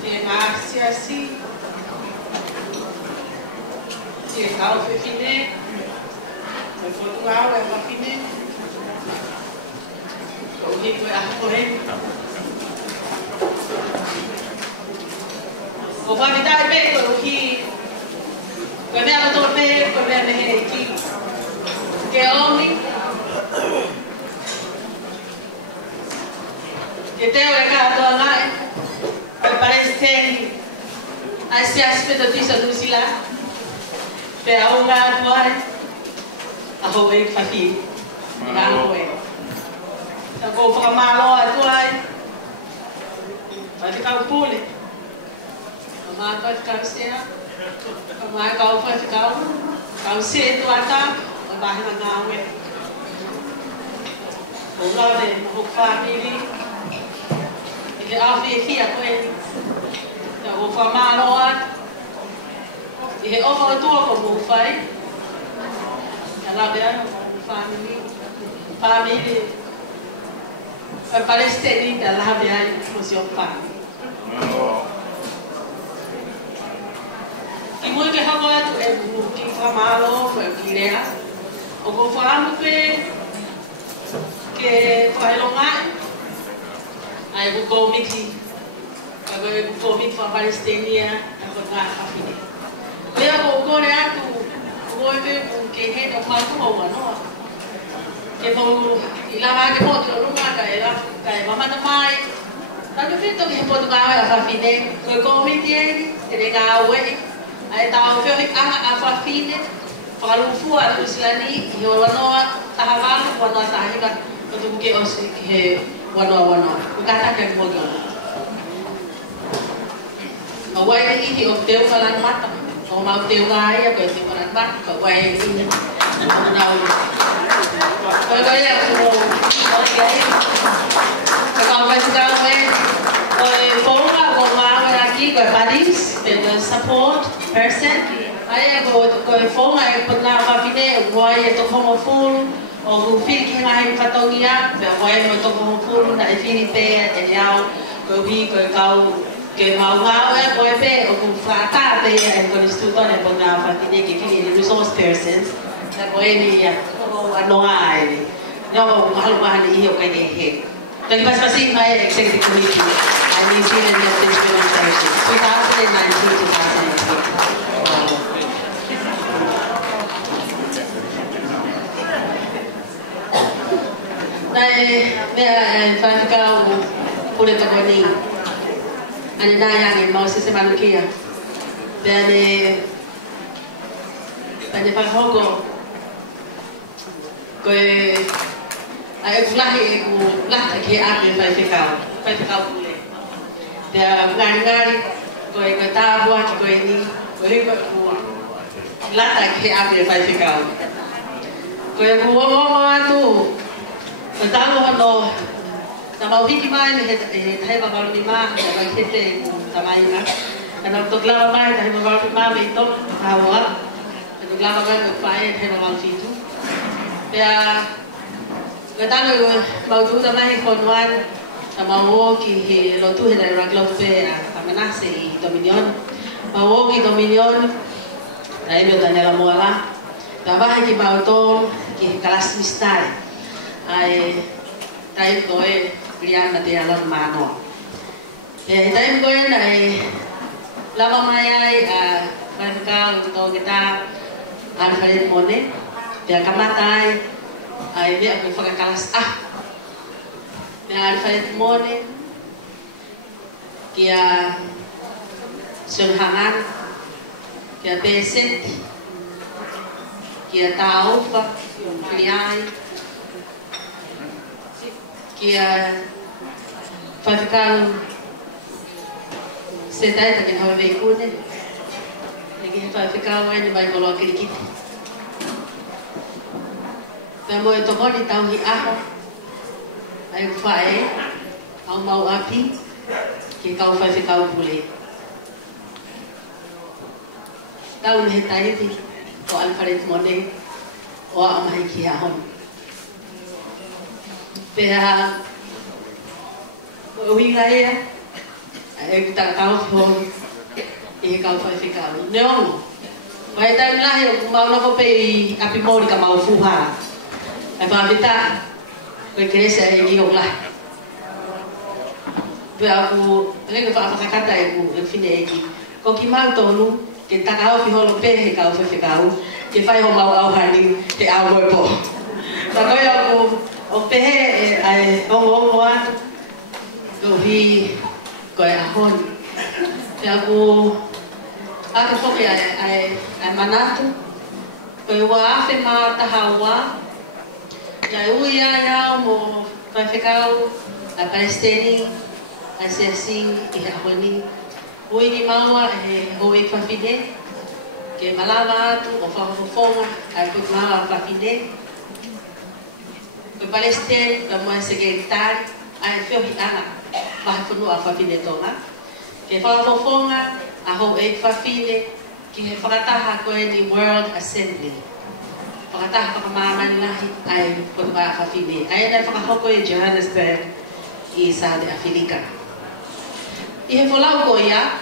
que marcia así que cau fine Foi Portugal, é uma fine. O rico é a corrente. O validade é bem o que foi minha doutora bem, foi minha mãe aqui. Que é homem. Que tem o recado lá, parece que esse aspecto disso do Sila. Pela uma atual. Ako ay pati, ako ay. Ako pakamalo at ay. Pati kau puli. Kamakat kau siya. Kamakat kau pati kau siya itu ata. Mabahin ang ngawin. Ulaw din, mahuk family. Hindi afi ako ay. Ako pakamalo at. Hindi ako ako mufay. Ela era família palestina ela era função família e muito que agora é muito famalo foi que era o governo que foi longa aí o comité para palestina agora família eu vou correr Oi, que é do mal do mal, não? Que vou ir lá que pode não nada, ela mama da mãe. Tá no feito que pode ganhar a fafine, foi como ele legal, aí tá o filho a fafine, falou fora do silani, e o ano tá havendo quando tá rica, quando que o ano, o cara que pode. O vai ir o teu falando mata. Kalau mau teori ya berarti orang bat kau ini mau tahu kalau ya mau kalau masih kalau forma mau lagi kau badis dengan support person ayah kau forma yang pernah papine buat itu kamu full o feel que ngai patongia buat itu kamu full dari Filipe eliau kau que mau ngau boy pe o flata pe con istruttore e con la partita che fini resource persons la boy ni ya o ano ai no mahal ni iyo kay he tadi pas pasti my executive committee I New Zealand Youth Organization 2019-2020 dai fatica pure tagoni Ani nayangin mau sa manukia. Dani paghogo ko ay flahi ko lahta ki akin pa fikaw pule. Dia ngari ko ay tawa ko ni ko lahta ki akin pa fikaw. Ko ay mo tu. Talo no Nama wiki mai ni hai babalu ni ma hai hete tamai na kana tokla mai hai babalu ma me to hawa tokla mai ko pai hai babalu fitu ya ngatang mau tu tamai konwan Sama ki he lotu he na raglope a Manase I Dominion. Mau ki Dominion ai meu Daniela Moala. Tava ki mautol ki kelas mistai. Ai tai koe Brianna de Alon Mano. Tai koe ai lava mai ai a Marcal to kita Alfred Mone. Dia kamatai ai dia aku faga kelas Dia Alfred Mone kia Sunhangan kia Beset kia Taufa Kliai kia Fafikal Setai takin hawa veikune Lagi Fafikal wani bai kolo kirikiti Namo e tomori tau hi aho Ai whae au mau api Ki kau Fafikal pule Kau mehe taiti Ko Alfred Mone O amahi ki ahon Pea O winga ea Ai kita kau hon E kau Fafikal Neongo Wai taim lahi o mau na kopei api mori ka mau fuha Ai whawita Koe keresa e liong lahi Pea aku Rego whaafakakata e ku e whine e ki Ko ki mau tonu Ke takao fi holo pe he kau Fafikal Ke whai ho mau au hani Te au moi po Ta koe aku O pehe ai ongo atu Ko hi Koe ahon Te aku Aka whoki ai manatu Koe ua afe maa tahaua Ia ui ai au mo Fafikal Ai Palestini Ai Sesing I ahoni Ui ni maua e hoi whawhine Ke malawa atu o whahafofonga Ai koe maua whawhine Koe Palestine ka moe se geitari Ai whiohi ana Wahe whanua whawhine tonga Ke whahafofonga A ho e whawhine Ki he whakataha koe ni World Assembly Whakataha whakamamani lahi Ai koe maa whawhine Ai ana whakahoko e Johannesburg I South Africa I he wholau ko ia,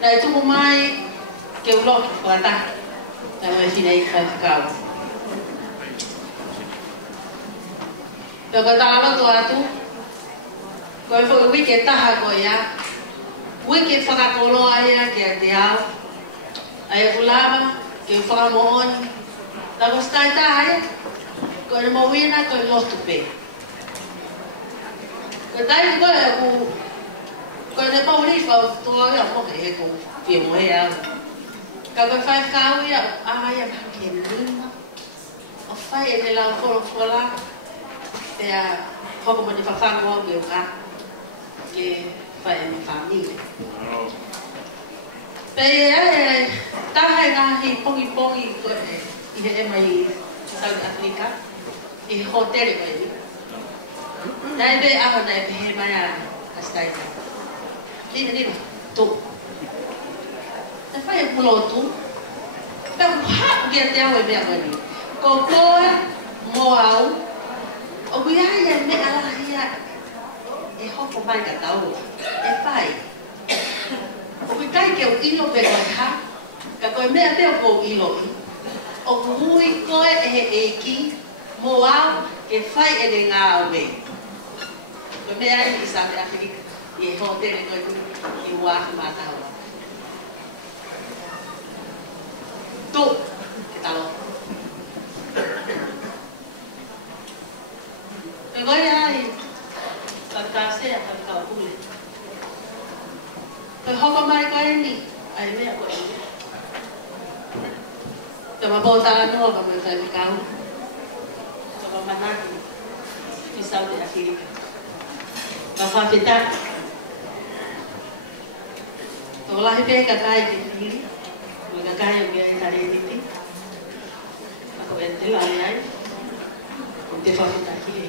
na e tumu mai ke uloki whakataha, na moe whine I Fafikal. Pea koe tāloto atu, koe whoi wike taha ko ia, wike whakakoloa ia ke a te au, ai e ulama ke whakamooni, na ko stai taha ia, koe ne mawina koe lotu pe. Koe tai koe aku, Koe ne pauri whau toa ia moke e ko pia moe au. Ka koe whai kau ia, ia ke lima. O whai e ne lau whoro whola, pea hoko mo ni whawhango au ke o ka, ke whai e me whamile. Pea e taha e ngahi pongi koe I he ema I South Africa, I he hotere koe ni. Nai be aho nai pe he mai a staita. Lina, tu. Te whai e mulotu. Pea kuha kia te au e mea koe ni. Ko koe, mo au. O kui aia me alahia e hoko mai ka tau. E whai. O kui kai ke o ilo pe koe ha. Ka koe mea te o ko ilo I. O kui koe e he eki. Mo au ke whai e ne ngā au me. Koe mea I South Africa. I ho tere koe tu I wahi mātaua. Tu, ke talo. E koe ai, whakasea whakau pule. Koe hoko mai koe ni, ai mea koe ni. Te mapōtala noa ka koe whakau. Te mamanaki I South Africa. Ka whawhetaki. Ko lahi pe ka kai ki hiri, ko ka kai o kia I tare niti. Ako e te lai ai, o te whawhetaki e.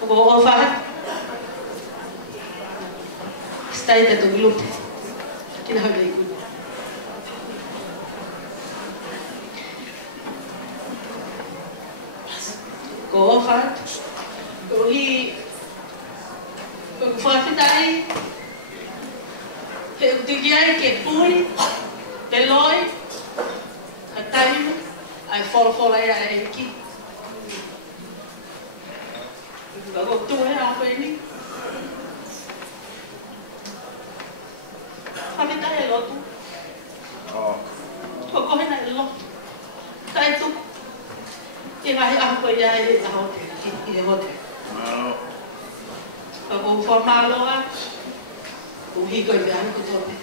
Ko o whahat. Stai te toki lute. Kina hau rei kuni. Ko Ko ofat. Ko hi. Ko whawhitai. He utikiai ke puri. Te loi. Ka tainu. Ai whora ia e ki. Ko tue a koe ni. Whawhitai e lotu. Ko kohe na e lotu. Tai tu. E ngahi ako ia e ahote. I e hote. Ko whamaloa. Ko hiko i ahi kutote.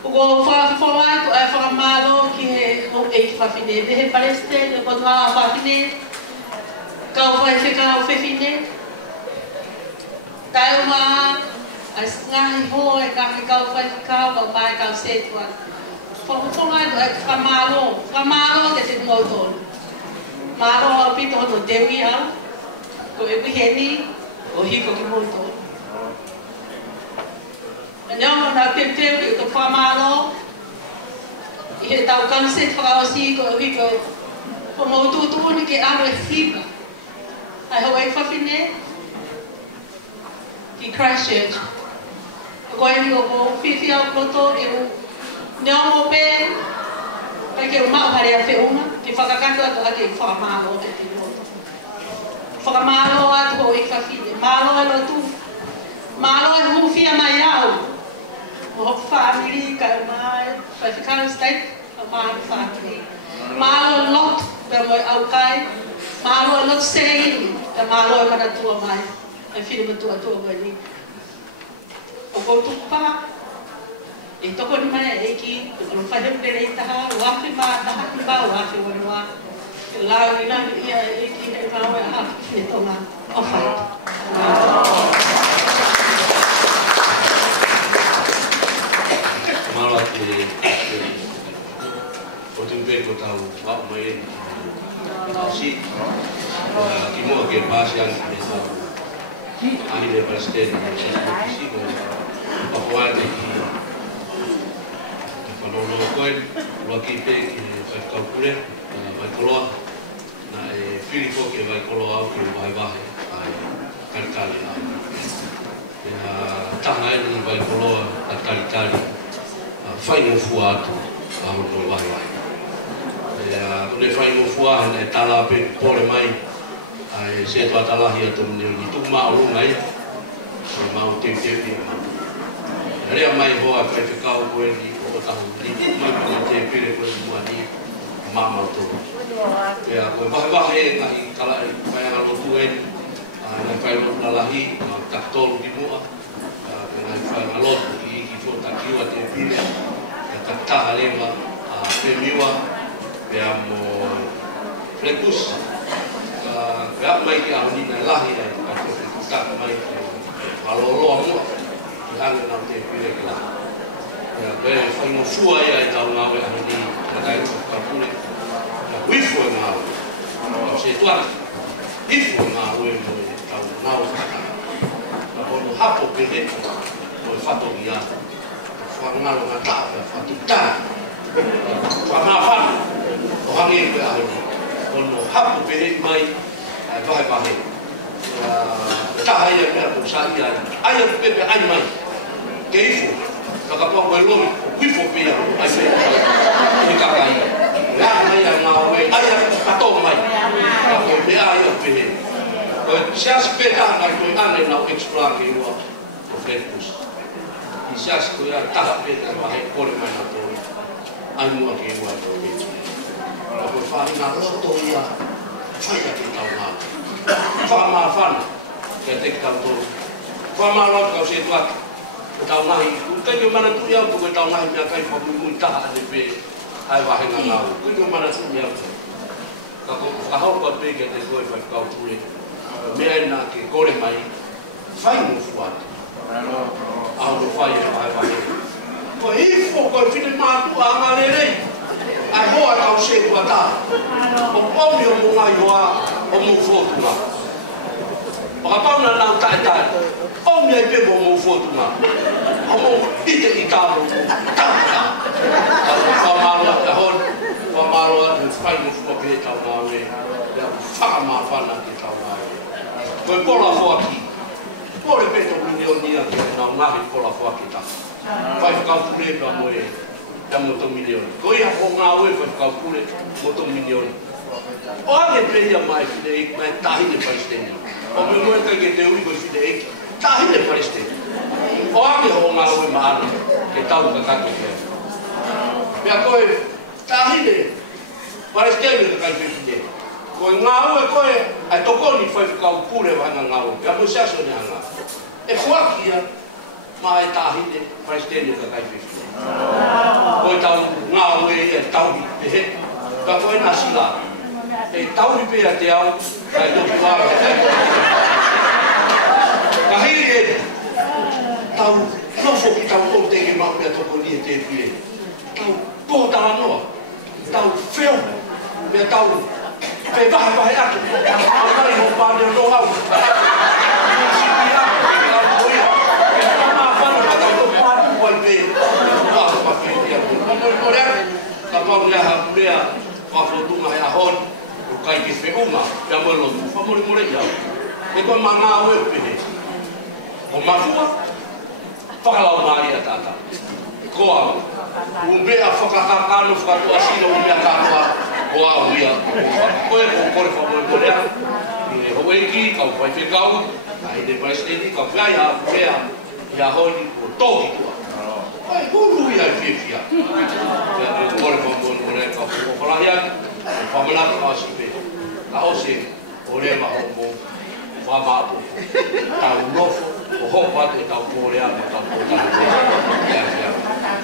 Ko whamalo ki he ho e ki whawhine. Me he pareste, le ko ngā whawhine. Kau whai whekau whewhine. Kau ngā ngahi ho e kahi kau whai whekau, kau pai kau setuan. Whamalo ke te ngautono. Malo au pito hono tewi au. Ko e wiheni, o hiko ki ngautono. Nyawa na pepeu ki to whamalo. I he tau kanset whakaosi ko hiko. Ko maututu ni ke aro e whipa. Ai ho e whawhine. Ki Christchurch. Ko koe ni ko whiwhi au koto e u Nyawa pe. Kai ke umau hare a whiunga. Ki whakakato atu ake i whakamalo e te roto. Whakamalo atu ho i whawhine. Malo e lotu. Malo e huwhia mai au. O family ka mai Whaiwhikau state o mai family. Malo lot pe moi au kai. Malo lot sei ka malo e mana tua mai. E whina matua tua mai ni. O koutu pa. E toko ni mai e ki. O whaihem rei taha. O awhi maa taha ki ba o awhi wanua. E lau ina ia e ki hei mau e aha ki e tonga. O whai. Mala ke o tu pe ko tau wa mai si ki mo ke pasian ke sa ani de president si ko pa wa ni ko no ko lo ki pe ki fa calcule vai coloa na e Filipo ke vai coloa au ki vai vai ai kali na tanga ni vai coloa kali fai mo fuato a ho vai vai o le fai mo fuato e tala pe pole mai ai se to tala hi to ni tu ma o mai se ma o te re mai ho a pe ka o ko ni o ta ni mai ko te pere ko mo ni ma ma to ya ko vai vai nga hi kala vai nga lo tu en na fai lo la hi ka tol di mo na fai nga lo ki fo ta ki wa te pile taha lema pe miwa pe amo flecus pe mai ki au ni na lahi ai ka ta mai valolo amo ki hanga na te pile ki la ya pe fai no fua ai tau na we ani na kai ka pule na wifo na se tua ifo na we mo tau na o na ono hapo pele o fato dia Wangalo na tapa, fatuta. Wangafan. O hangi ke aho. Ono hapu pere mai vai vai. Tahaya ke aho sai ai. Ai pepe ai mai. Keifo. Kaka po ko lomi, wifo pe ai pe. Ni ka kai. Ya mai na we ai pato mai. Ka ko pe ai pe. Ko sias pe ta na ko ane na explore ke wa. O flecus. Sias ko ya taha pe ka mai kore mai na to ai mo ke wa to be ko fa na lo to ya fa ya ke tau na fa ma fa ke te ka to fa ma lo ka se to tau na hi ke ke mana tu ya ko tau na hi ka fa mu ta de pe ai wa he na na ku ke mana tu ya ka ko ka ho ko pe ke te ko fa ka tu le me na ke kore mai fa mo fu ao do fai vai vai ko ifo ko fine ma tu anga le rei ai ho ata o se tu ata o mi o mo ngai hoa o mo fo tu ma o ka pa na na ta ta o mi ai pe mo fo tu ma o mo ite i ka mo ta ta fa ma lo ta ho fa ma lo tu fai mo fo pe tau mawe, lea whakamawhana ki tau mawe. Koe pola whaki, pore pe tau milioni a kia nā ngahi pola whaki ta. Whai whakaupure pa moe, ya moto milioni. Koe a ko ngā ue whai whakaupure, moto milioni. O ane pleia mai whine eki, mai tahine Palestine. O me moe kai ke te ui koe whine eki, tahine Palestine. O ane ho ngā ue maana, ke tau kakake kia. Mea koe, tahine Palestine kakake whine. Koe ngā ue koe, ai tokoni whai whakaupure wanga ngā ue. Pea mo seaso ni hanga. E whakia, ma e tahine Palestine kakake whine. Koe tau ngā ue e tau hi te he. Ka koe nā sila. E tau hi pēa te au, kai toku wāra e tai ka hiri e tau nofo ki tau o teke mau pēa toko ni e te pie. Tau pōtara noa, tau wheo, pēa tau pe vahe atu. Au mai ho pāne no au. Sipi au, au koia. E tama whanu ka tau pātu wai pēa. Wāho pa pēa. Morea, ka pau rea ha murea, whawhotunga hea honi. Kai ki whiunga, pia moe lotu, whamore ia. E koe ma ngā oe pehe. O mafua, whakalau maari a tata. Koa, umbea whakakakano whakatua sino umbea kātua, koa uia. Koe ko kore whamore ia. I ho eki, kau whai whekau, ai ne Palestine, kau whai ha umbea, ia honi o tōki tua. Ai, huru ia i whiewhia. Pia kore whamore ia, kau whakalahi aki. Whamanaka ka sipe, ka ose o rewa homo, whamaapo, tau nofo, o hopa te tau kōrea ma tau kōtara.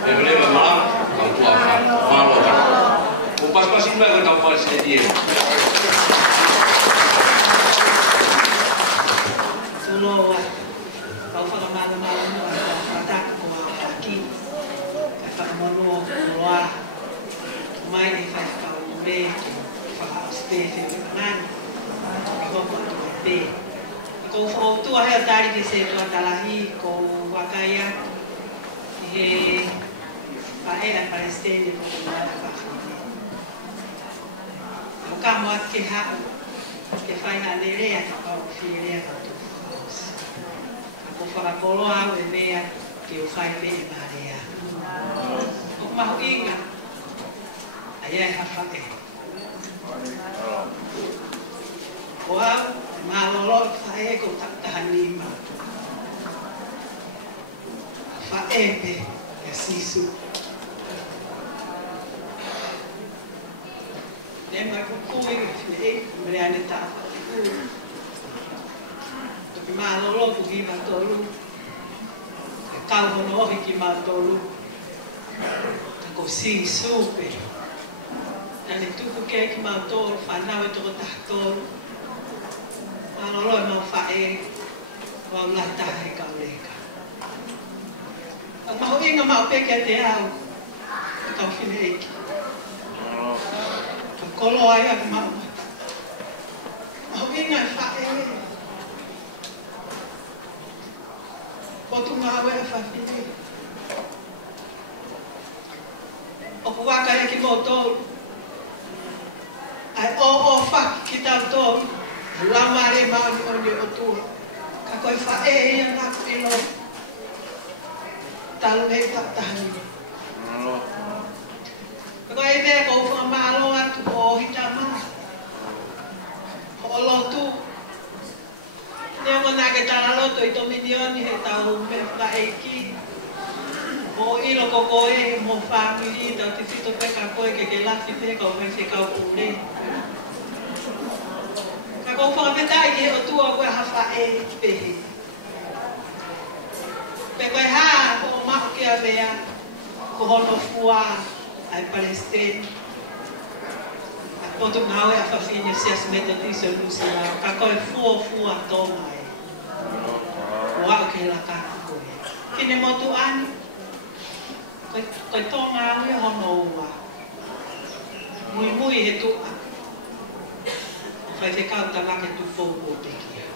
E rewa maa, kau tua whai, whāloa. O paspasi mai ko tau Palestine e. Tuloa, kau whakamana noa, whataka ko a whaki, kai whakamonoa, tuloa, mai ni whakau. Me whakaspēwhi nani, ki hopo atu a pē. Ko whautua hea tari ki se tua talahi, ko wakai atu, ki he whae a Palestine ko kumara whakawhi. Ko kamo atu ke hau, ke whai hane rea ki pau whie rea katu whakausi. Ko whakapolo au e mea ki o whai me e marea. Ko mahu inga, ai e hawhake. Ko au, maalolo whae ko takahanima. Whae pe e sisu. Ne mai kukui whine e, mre ane tā whakui. Toki maalolo ku ki matoru. E kau hono ohi ki matoru. Ko sisu pe. Ane tuku ke ki matoru, whanau e toko tahtoru. Maalolo e mau whae, wau lata he kau leka. Ang mahu inga mau peke te au, e kau whine eki. Ka kolo ai aku mau. Mahu inga e whae. Potu mau e whawhine. Oku waka e ki motoru. Ai o whaki ki tau toru. Lamare maani oni o tua. Ka koe whae ia naku ino. Talu hei tatahani. Ka koe e mea kou whamalo atu o hita maa. O lotu. Nea mo nake tala loto i to milioni he tau me whae ki. O ilo ko koe mo whamiri tau te whito peka koe ke lafi peka o hei kau pune. Ka kou whakapetai he o tua koe hawha e pehe. Pe koe haa ko mahu ki a mea ko hono fua ai Palestine. A koto ngawe a whawhine sias metodise o Lusina. Ka koe fua tonga e. O au ke lakana koe. Kine motu ani. Koe tonga aue hono ua. Mui he tua. Whai te kau tamake tu fōu o pekia.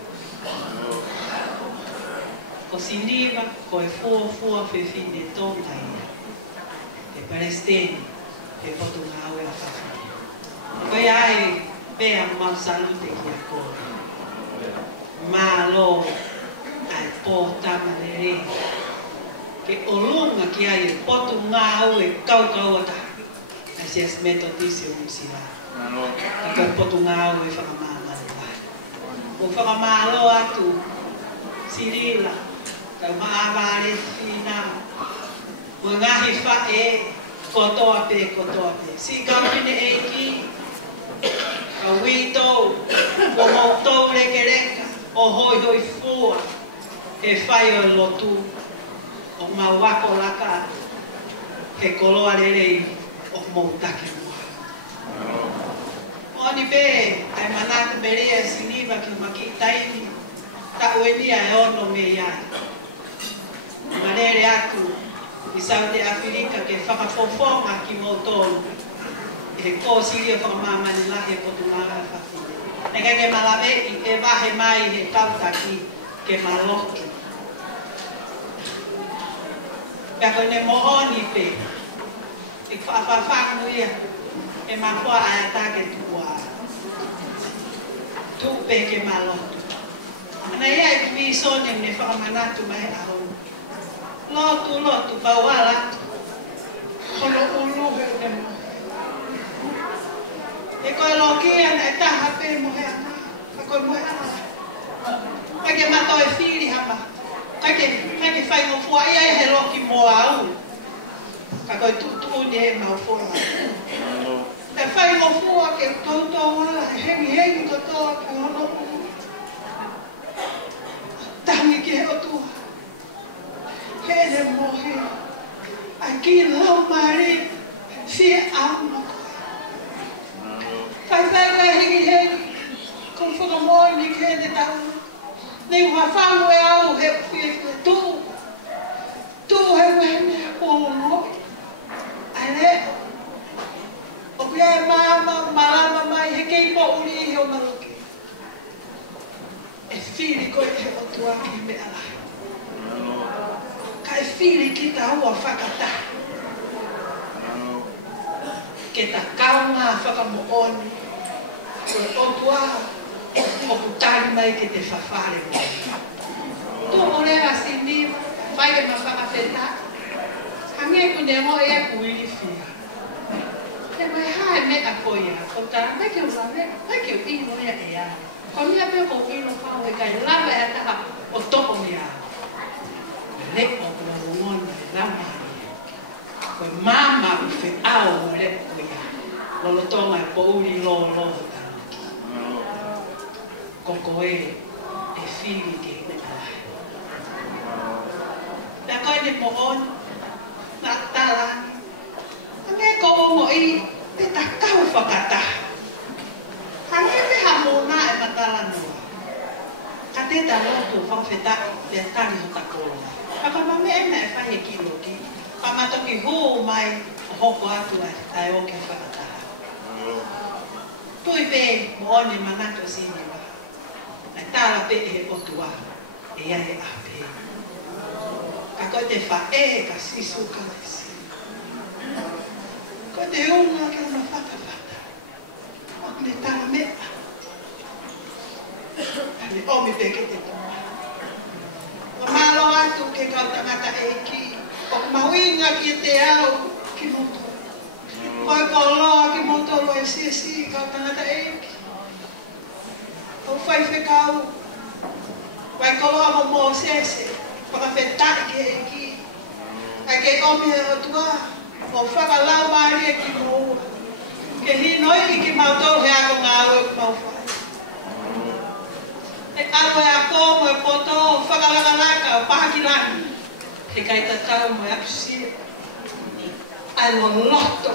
Ko siniva, ko e fua whiwhine tonga ia. Te Palestine, te potu ngāwe a whawhine. Koe ai pea mau salute ki a koe. Malo ai pō tamanere. Ke olunga ki ai potu ngā au e kau ata. Ai se metodisi o musila. Ke potu ngā au e whakamāmana. O whakamālo atu Sirila. Tau maaware whina. O ngahi whae kotoa pe. Si kaupine e ki. Ka witou. O mautou reka. O hoi fua. E whai o lotu. O mawako laka. He koloa rerei. O mautake mua. Oni pe. Ai manata berea siniva ki maki taimi. Ta uenia e ono me iai. Manere atu i South Africa ke whakafofonga ki motolu. E ko siria whakamamani lahi e potunga whawhine. E ke malaweki e wahe mai he tautaki ke maloki. Pea koe ne mohoni pe. E whawhawhangu ia. E mahua aeta ke tua. Tu pe ke maloki. Ana ia e mi sone ne whakamanatu mai aho. Lotu, bawala. Kono ulu he ne mo. E koe lokia na e taha pe mo he ana. Ka koe mo he ana. Kake mato e whiri hama. Kake whai mo fua ia e he loki mo au. Ka koe tutu ni he mau fua. E whai mo fua ke tautou wala. Hengi tautou ke hono ulu. Tangi ki he o tua. Hele mohe. Aki lau mari. Si ama koe. Whai hengi. Kung whakamoa ni ke ne tau. Nei whawhangu e au he whiwhi tu. Tu he wene o moi. Ale. O kia e malama mai he keipo uri he o maruki. E whiri koe he o tua ki me alai. Ka e whiri ki ta ua whakata. Ke ta kaunga whakamooni. Koe o tua o kutari mai ke te whawhare mo. Tu o rewa siniwa, whai ke ma whakawheta. Hange ku ne mo e a kuiri whia. Te mai hae me a koia, o tara mai ke ulawe, mai ke ino ea e a. Ko mea pe ko ino whao e kai lawa e a taha o toko mea. Le o kua rungona e lama haria. Koe mama u whi au o le koia. Lolo tonga e po uri lo tanuki. Koko e whiri ke ne alai. Pea koe ne mo on, na talani. Hange ko mo i te takau whakata. Hange te hamona e matalanua. Ka te talotu whawheta te tari ho takolo. Paka mame ena e whahe kilo ki. Pamatoki huu mai o hoko atu ai o ke whakata. Tui pe mo one manato sini wa. Ai tala pe e otua. E ia e ape. Ka koe te whae ka sisu ka tesi. Ko te unga ke una whakawhata. O ne tala mea. Ane omi peke te tonga. O malo atu ke kau tangata e ki. O mawinga ki te au ki moto. Koe ko loa ki moto lo e si kau tangata e ki. O whai whekau. Wai ko loa mo mo sese. Whakawhetai ke e ki. Ai ke omi e o tua. O whakalau maari e ki moua. Ke hinoi i ki mautou he ako ngā ue ku mau whai. E alo e ako mo e poto o whakalakalaka o pahakilani. He kai tatau mo e akusia. Ai lo loto.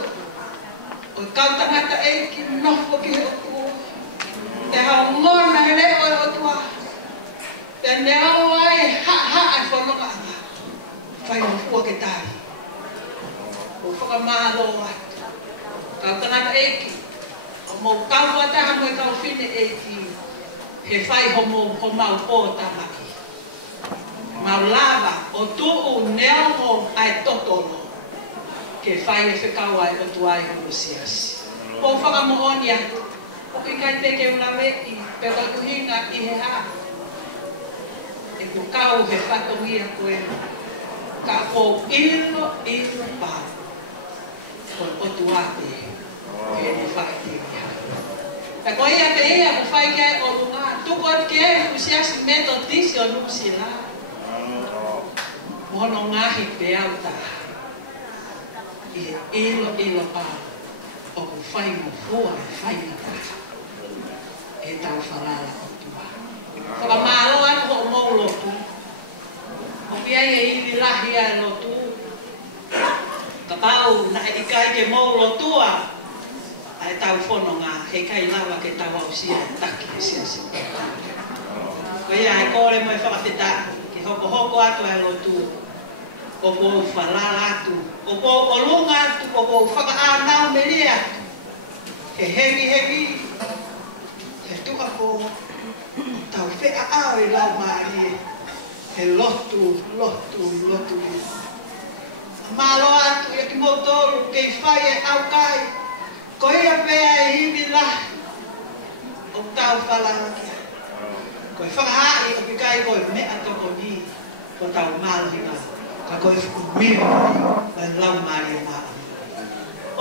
O kautangata e ki nofo ki he o tua. Te hao ngona he leo e o tua. Te neo ai ha ai whanonga anga. Whai o fua ke tari. O whakamālo atu. Kau tangata eki. O mou kau ataha mo e kau whine eki. He whai ho mau pō tamaki. Mau lava o tuu neo ai totoro. Ke whai e whekau ai o tuai ho siasi. O whakamooni atu. O ki kai teke ulawe i peko kuhinga i he haa. E ko kau he whatongia koe. Ka ko ilo pā. Ko otu ate. E ni whakitingia. Ka koe ia te ea ku whai kia o lunga. Tuko at kia ku siasi metodisi o nusi la. Mono ngahi pe au taha. I ilo pā. O ku whai mo fua e whai na taha. E tau whalala o tua. Whaka mālo anu ho mou lotu. O pia e ili lahi ai lotu. Ka pau na e kai ke mou lotua. Ai tau whono ngā he kai lawa ke tau au sia e taki e sia si. Ko ia e kore mo e whakawhita. Ke hoko atu ai lotu. O ko whalala atu. O ko olunga atu. O ko whaka ānau meri atu. He hevi. He tuka ko. Tau whea au i lau maari. He lotu. Malo atu e ki motoru kei whai e au kai. Ko ia pēa e hivi lahi. O tau whalala kia. Ko e whakahai o ki kai koe mea toko ni. Ko tau malo hina. Ka koe whukumiro mai lau maari o maa.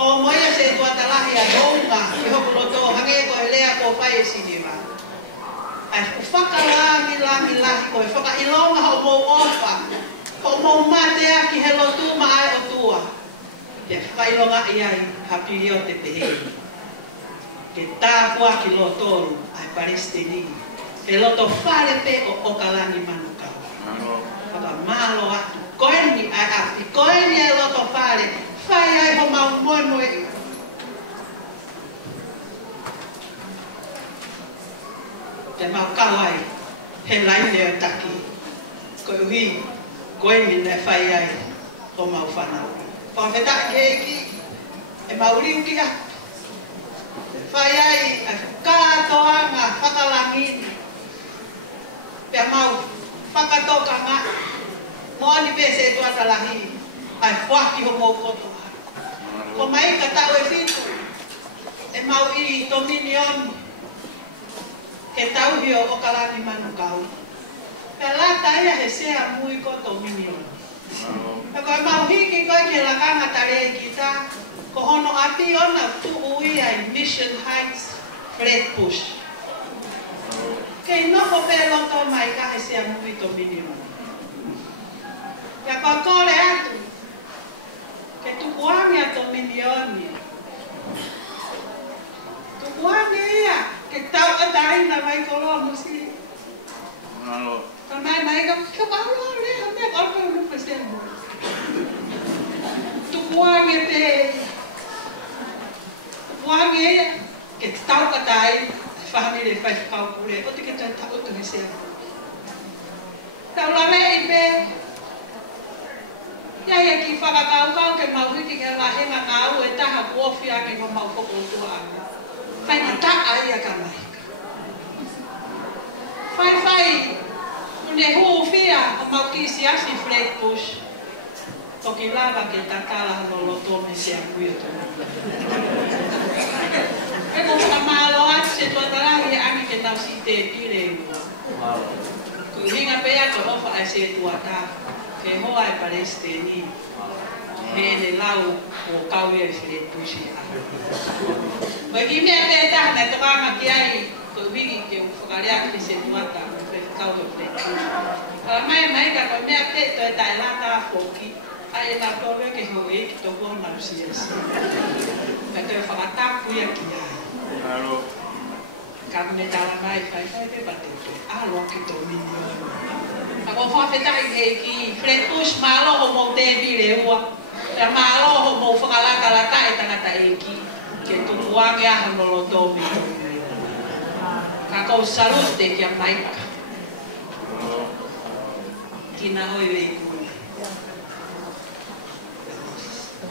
O moia se tuata lahi a dounga. I hoku loto hange ko e lea ko whai e sinima. Ai whakalami lahi ko e whakailonga ho mou ofa. Ho mou matea ki he lotu mai o tua. Ke whailonga iai hapiri o te tehei. Ke tākua ki lotoru ai Palestini. He loto whare pe o Okalani Manukau. Whaka malo atu. Koeni ai api. Koeni e loto whare. Whai ai ho mau moe. Te mau kawai. He laine o taki. Ko uhi. Koeni ne whai ai ho mau whanau. Pawheta ke eki, e mauriu ki atu. Whai ai, ai kātoanga, whakalangini. Pea mau, whakatoka ngā. Moani pese e tuata lahi, ai whaki ho mou kotoa. Ko mai ka tau e whitu, e mau i Dominion, ke tau hio Okalani Manukau. Pea lata ia he sea mui ko Dominion. E koe mau hiki koe ke lakanga tarei ki tā. Ko hono api ona tu ui ai Mission Heights Flatbush. Kei noko pe loto mai ka he sea mui Dominion. Ka koe kore atu. Ke tukuangi a Dominion. Tukuangi ia. Ke tau ataina mai kolomu si. Ka mai ka walo le me orko no pesemo. Tukuangi pe. Tukuangi ke tau katai family fai kau pule o te ke tau to me se. Tau la me pe. Ya ki whakakau ke mauhiti ke la henga ngau e taha kofi a ke mau foko tua anga. Whai na ta ai a ka mai. Whai. Une huu fia o mau ki siasi Flatbush. Toki lava ke tatala no loto me se akui o tonu. E ko whakamalo atu se tuatarahi e ami ke tau si te pire ua. Ku hinga pea ko hofa ai se tuata. Ke hoa e Palestini. Me ne lau o kau e Flatbush e ami. Mai ki mea pea taha na tokanga ki ai ko wiki ke whakarea ki se tuata. Kau ke Flatbush. Kala mai ka ko mea pe to e tai lata foki. Ai na prove ke ho e ki to ko na sias. Ka te whakatapu ia ki ai. Alo. Ka me tala mai fai te bate. Alo ki to minio. Ako whawhetai e ki Flatbush malo ho mo te vire ua. Te malo ho mo whakalata e tangata e ki. Ke tukuange aha no lo tomi. Ka kou salute ki a maika. Kina hoi wei kune.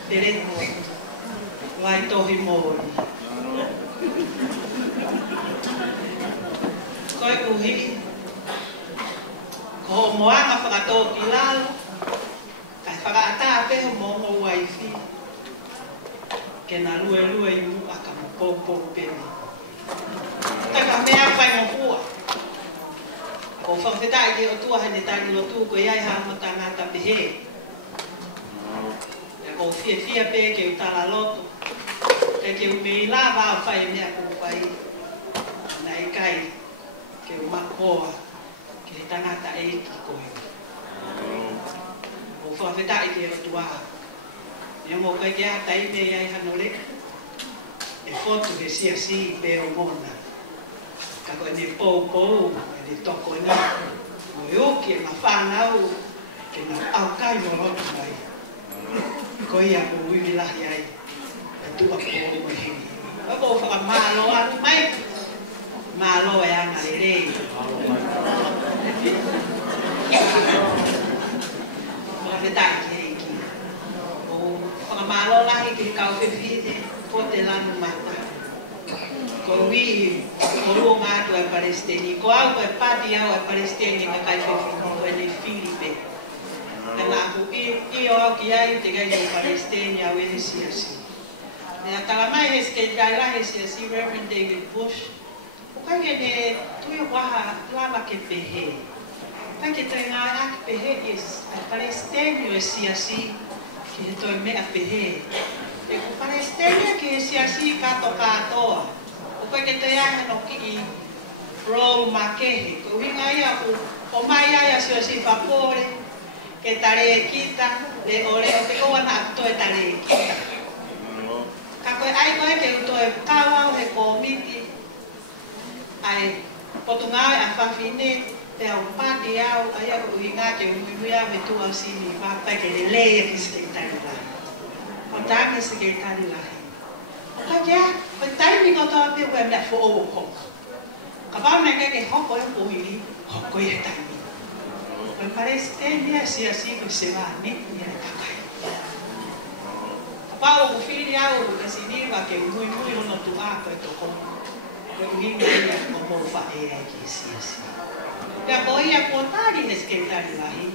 Pereto. Lai tohi mōri. Koe uhi. Ko moanga whakatō ki lalo. Kai whakaata peho mōngo waifi. Ke na lue i mua ka moka. po peni. Taka mea whai mo hua. Ko whawhetai ke o tua hane tani lo tu ko iai ha mo tangata pehe. E ko fia pe ke o tala loto. E ke o mei la wā whai mea ko whai. Na e kai ke o makoa ke he tangata e ki koe. Ko whawhetai ke o tua. E mo kai ke a tai me iai hanore. E fotu he si pe o mona. Ka koe ne pou, e ne toko ni. O e oki e ma whanau, ke na au kai mo rotu mai. Ko ia ko uiwi lahi ai, e tua pou mo hini. Ko ko whaka malo atu mai, malo e ana le rei. Ko whetai ki reiki. Ko whaka malo lahi ki kau whiwhine, ko te lanu mata. Ko wii, ko ruo ngātu e Palestini. Ko au e pati au e Palestini ka kai whiwhine, ko e ne Filipe. Ka nā ku i o au ki ai te gai o Palestini au e ne siasi. Nea kalamai he skei kai lahe siasi, Reverend David Bush. O kai ke ne tui waha lava ke pehe. Kai ke tai ngā aki pehe is e Palestini o e siasi, ki he toi mea pehe. E ku Palestini ki he siasi kato katoa. O kai ke te ahe no ki i rolu makehe. Ko hinga ia ku o mai aia siasi whapore ke tare e kita le ore o ke oa na to e tare e kita. Ka koe ai koe ke uto e kawau he komiti ai potungau e a whawhine te au pati au ai a ku hinga ke umuia me tua sini whapai ke le leia ki se ke tari lahi. O tangi se ke tari lahi. Ka kia, koe taimi ko toa te koe mea fo o hoko. Ka pao mea ke hoko e puhiri, hoko e taimi. Koe Palestini si ko se va ni e kakai. Ka pao ku whiri au e siniwa ke mui hono tu a koe toko. Koe uhinga ia ko mo wha e ai ki si. Ka ko ia ko tari he ske tari lahi.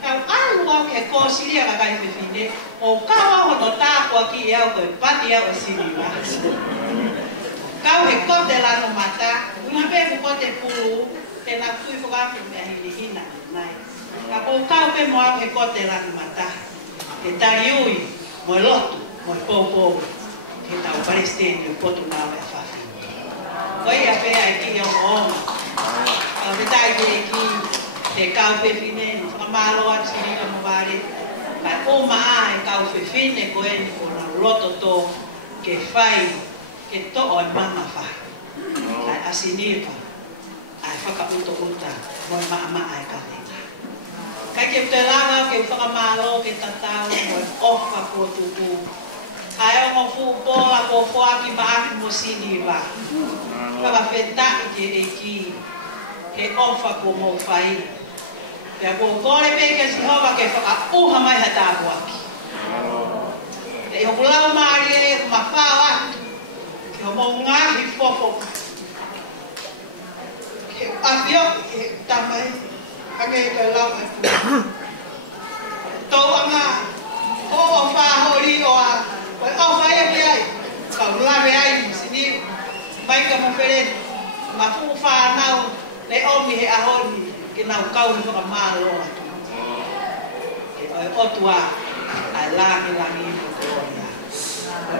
Kau alu au ke ko siria ka kai whiwhine, o kawa hono tāpua ki e au koe pati au e siriwa. Kau he kote lano mata, unha pe ku kote pulu, te nā tui whakaki mea hini hina nai. Ka kou kau pe mo au he kote lano mata, e tari ui, mo e lotu, mo e pou, ke tau Palestini o potu nao e whawhine. Koe ia pea e ki au oma, kau te tai ki e ki, te kau whiwhine, whakamalo atu siringa mo ware, kai o maa e kau whiwhine ko e ni kona roto tō ke whai, ke to o e mama whai. Kai asinipa, ai whakauta, mo e maa e kawenga. Kai ke te langa ke whakamalo, ke tatau, mo e ofa ko tuku. Ai o mo fu pola ko whaaki maaki mo sinipa. Whakawhetai ke e ki, ke ofa ko mo whai. Pea ko kore pe ke Sihova ke whakauha mai ha tāpuaki. E hoku lau maari e ma whao atu. Ke ho mo ngahi fofo. Ke awhioki ke tamai. Hange ke lau e pua. Tau anga o whahori o a. Koe o whaia ki ai. Kau lawe ai sini. Mai ka mo where. Ma fu whanau. Le omi he ahoni. Ke nau kau ni whakamalo atu. Ke oe otua, ai langi i whakoroia.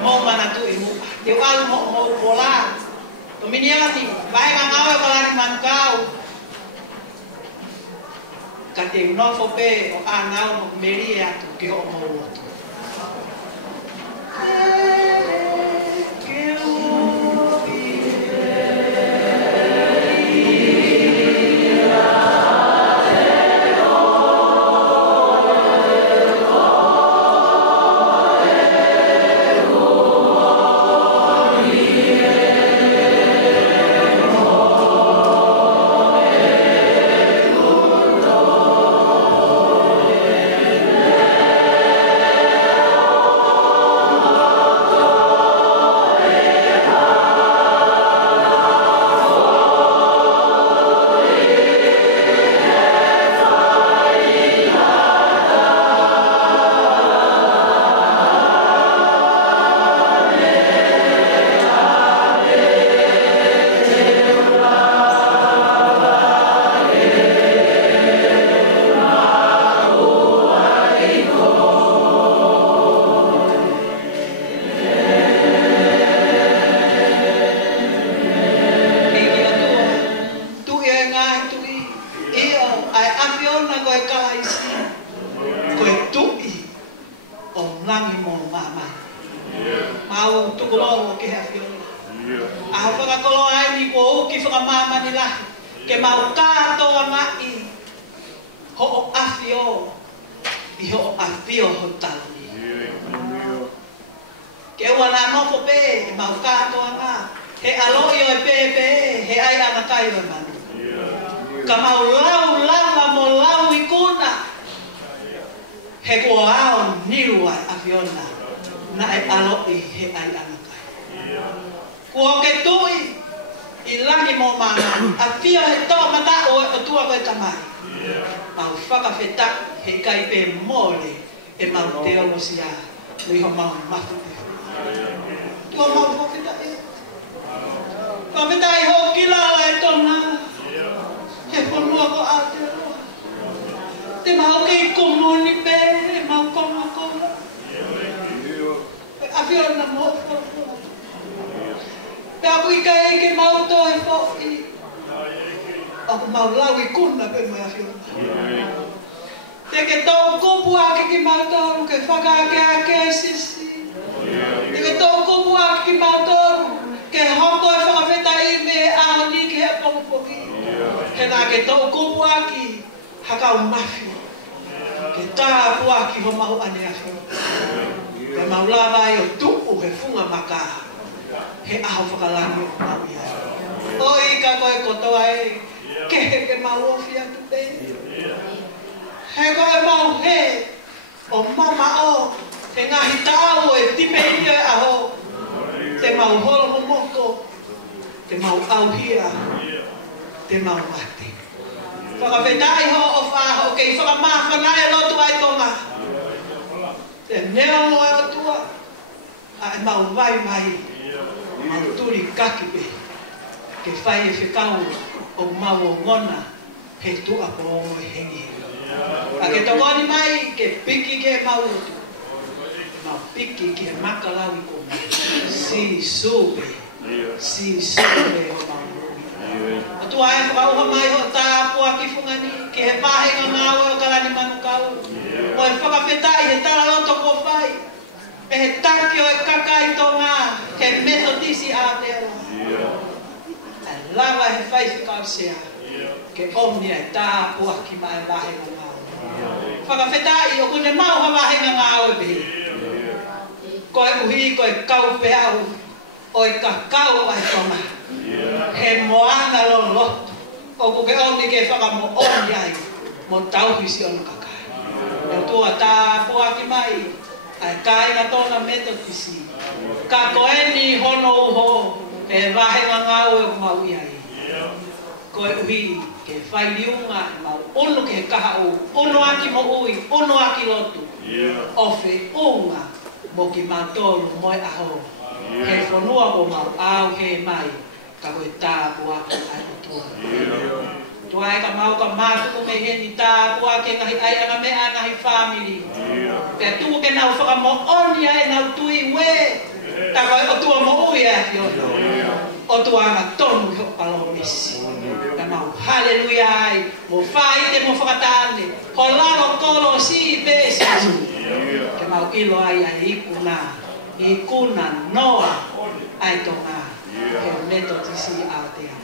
Mō mana tu i muka. Te walu mō pola. To mini alati, vai ka ngau e kalani mankau. Ka te unofo pe o a ngau mo meri e atu ke o mō atu. ngau tukulo ke hafiona a whakakolo ai ni ko ki whakamama ni lahi ke mau kātoa ngai ho o afio i ho o afio ho tauni ke wana nofo pe mau kātoa ngā he aloi o e pepe he ai ana kai o manu ka mau lau langa mo lau i kuna he kua ao niru ai afiona na e aloi he ai ana kai kua ke tui i langi mo mana a fia he tō mata o tua koe tamai mau whakawheta he kai pe mole e mau te olosia nui ho mau mafu tua mau whawheta e whawheta i ho kilala e tōna he whanua ko Aotearoa te mau kei komuni pe e mau konga konga a fia na mo whakawheta te aku i kai ke mau tō he who'i aku mau lau i kuna pe mai a whiona te ke tō kupu ake ki mau tōru ke whakaake ake ai sisi te ke tō kupu ake ki mau tōru ke hoko e whakawheta i me ao ni ke he pokupoki he nā ke tō kupu ake hakau mawhi ke tāpu ake ho mau ane a whiona ke mau lawa i o tupu he funga makaha he aho whakalangi o mau ia. Oi ka koe kotoa e, ke mau ofi atu pe. He koe mau he, o mama o, he ngahi tāo e tipe ia e aho. Te mau holo moko, te mau auhia, te mau mate. Whakawhetai ho o whaho, kei whakamāwhanai e lotu ai tonga. Te neo moe o tua, a e mau vai mai. Mau turi kaki pe, ke whai e whekau o mau o ngona he tua po o hengi. A ke tongoni mai ke piki ke mau utu. Mau piki ke makalau i kona. Si supe o mau utu. O tua e whakauha mai ho tā apua ki whungani, ke he pāhenga ngāwe o kalani manukau. O e whakawhetai he tara loto ko whai. E he taki o e kakai tō ngā, ke metodisi Aotearoa. E lawa he whaifikau sea, ke omnia e tā apua ki mai wahenga ngāo. Whakawhetai o kune mau ha wahenga ngāo e pehi. Koe uhi, koe kau peau, o e kakau ai tō ngā. He moana lo loto, o kuke omni ke whakamo omni ai, mo tauhisi o na kakai. E tua tā apua ki mai, ai kai na tona metodisi ka koeni hono uho e wahenga ngau e mau iai koe uhi ke whai liunga mau unu ke kaha u unu aki mo ui, unu aki lotu ofe unga mo ki mau tolu moe aho he whanua o mau au he mai ka koe tāpu aki ai o tua tua e ka mau ka mātuku me heni tāpu aki ngahi ai anga me ngahi family pea tuku ke nau whakamo onia e nau tui we ta koe o tua mo ui e whiono o tua anga tonu he o palo misi ta mau haleluia ai mo whaite mo whakatane ho lalo kolo si besi ke mau ilo ai ai ikuna noa ai tonga ke metodisi Aotearoa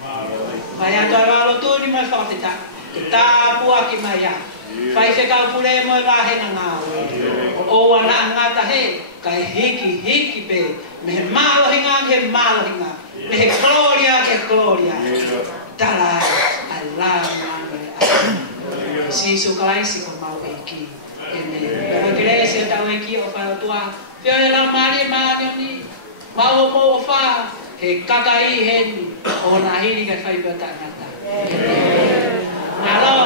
vai ato ai walo tuni mai whakatita ke tāpu aki mai a whai whekau pule mo e wahenga ngāo o wana ngata he kai hiki pe me he mālohinga me he gloria tala ai la mame sisu kalaisi ko mau eki amen igreja tau eki o whai tua whiore la mari ni mau mo o wha he kakai heni o na hiri kai whai pata ngata malo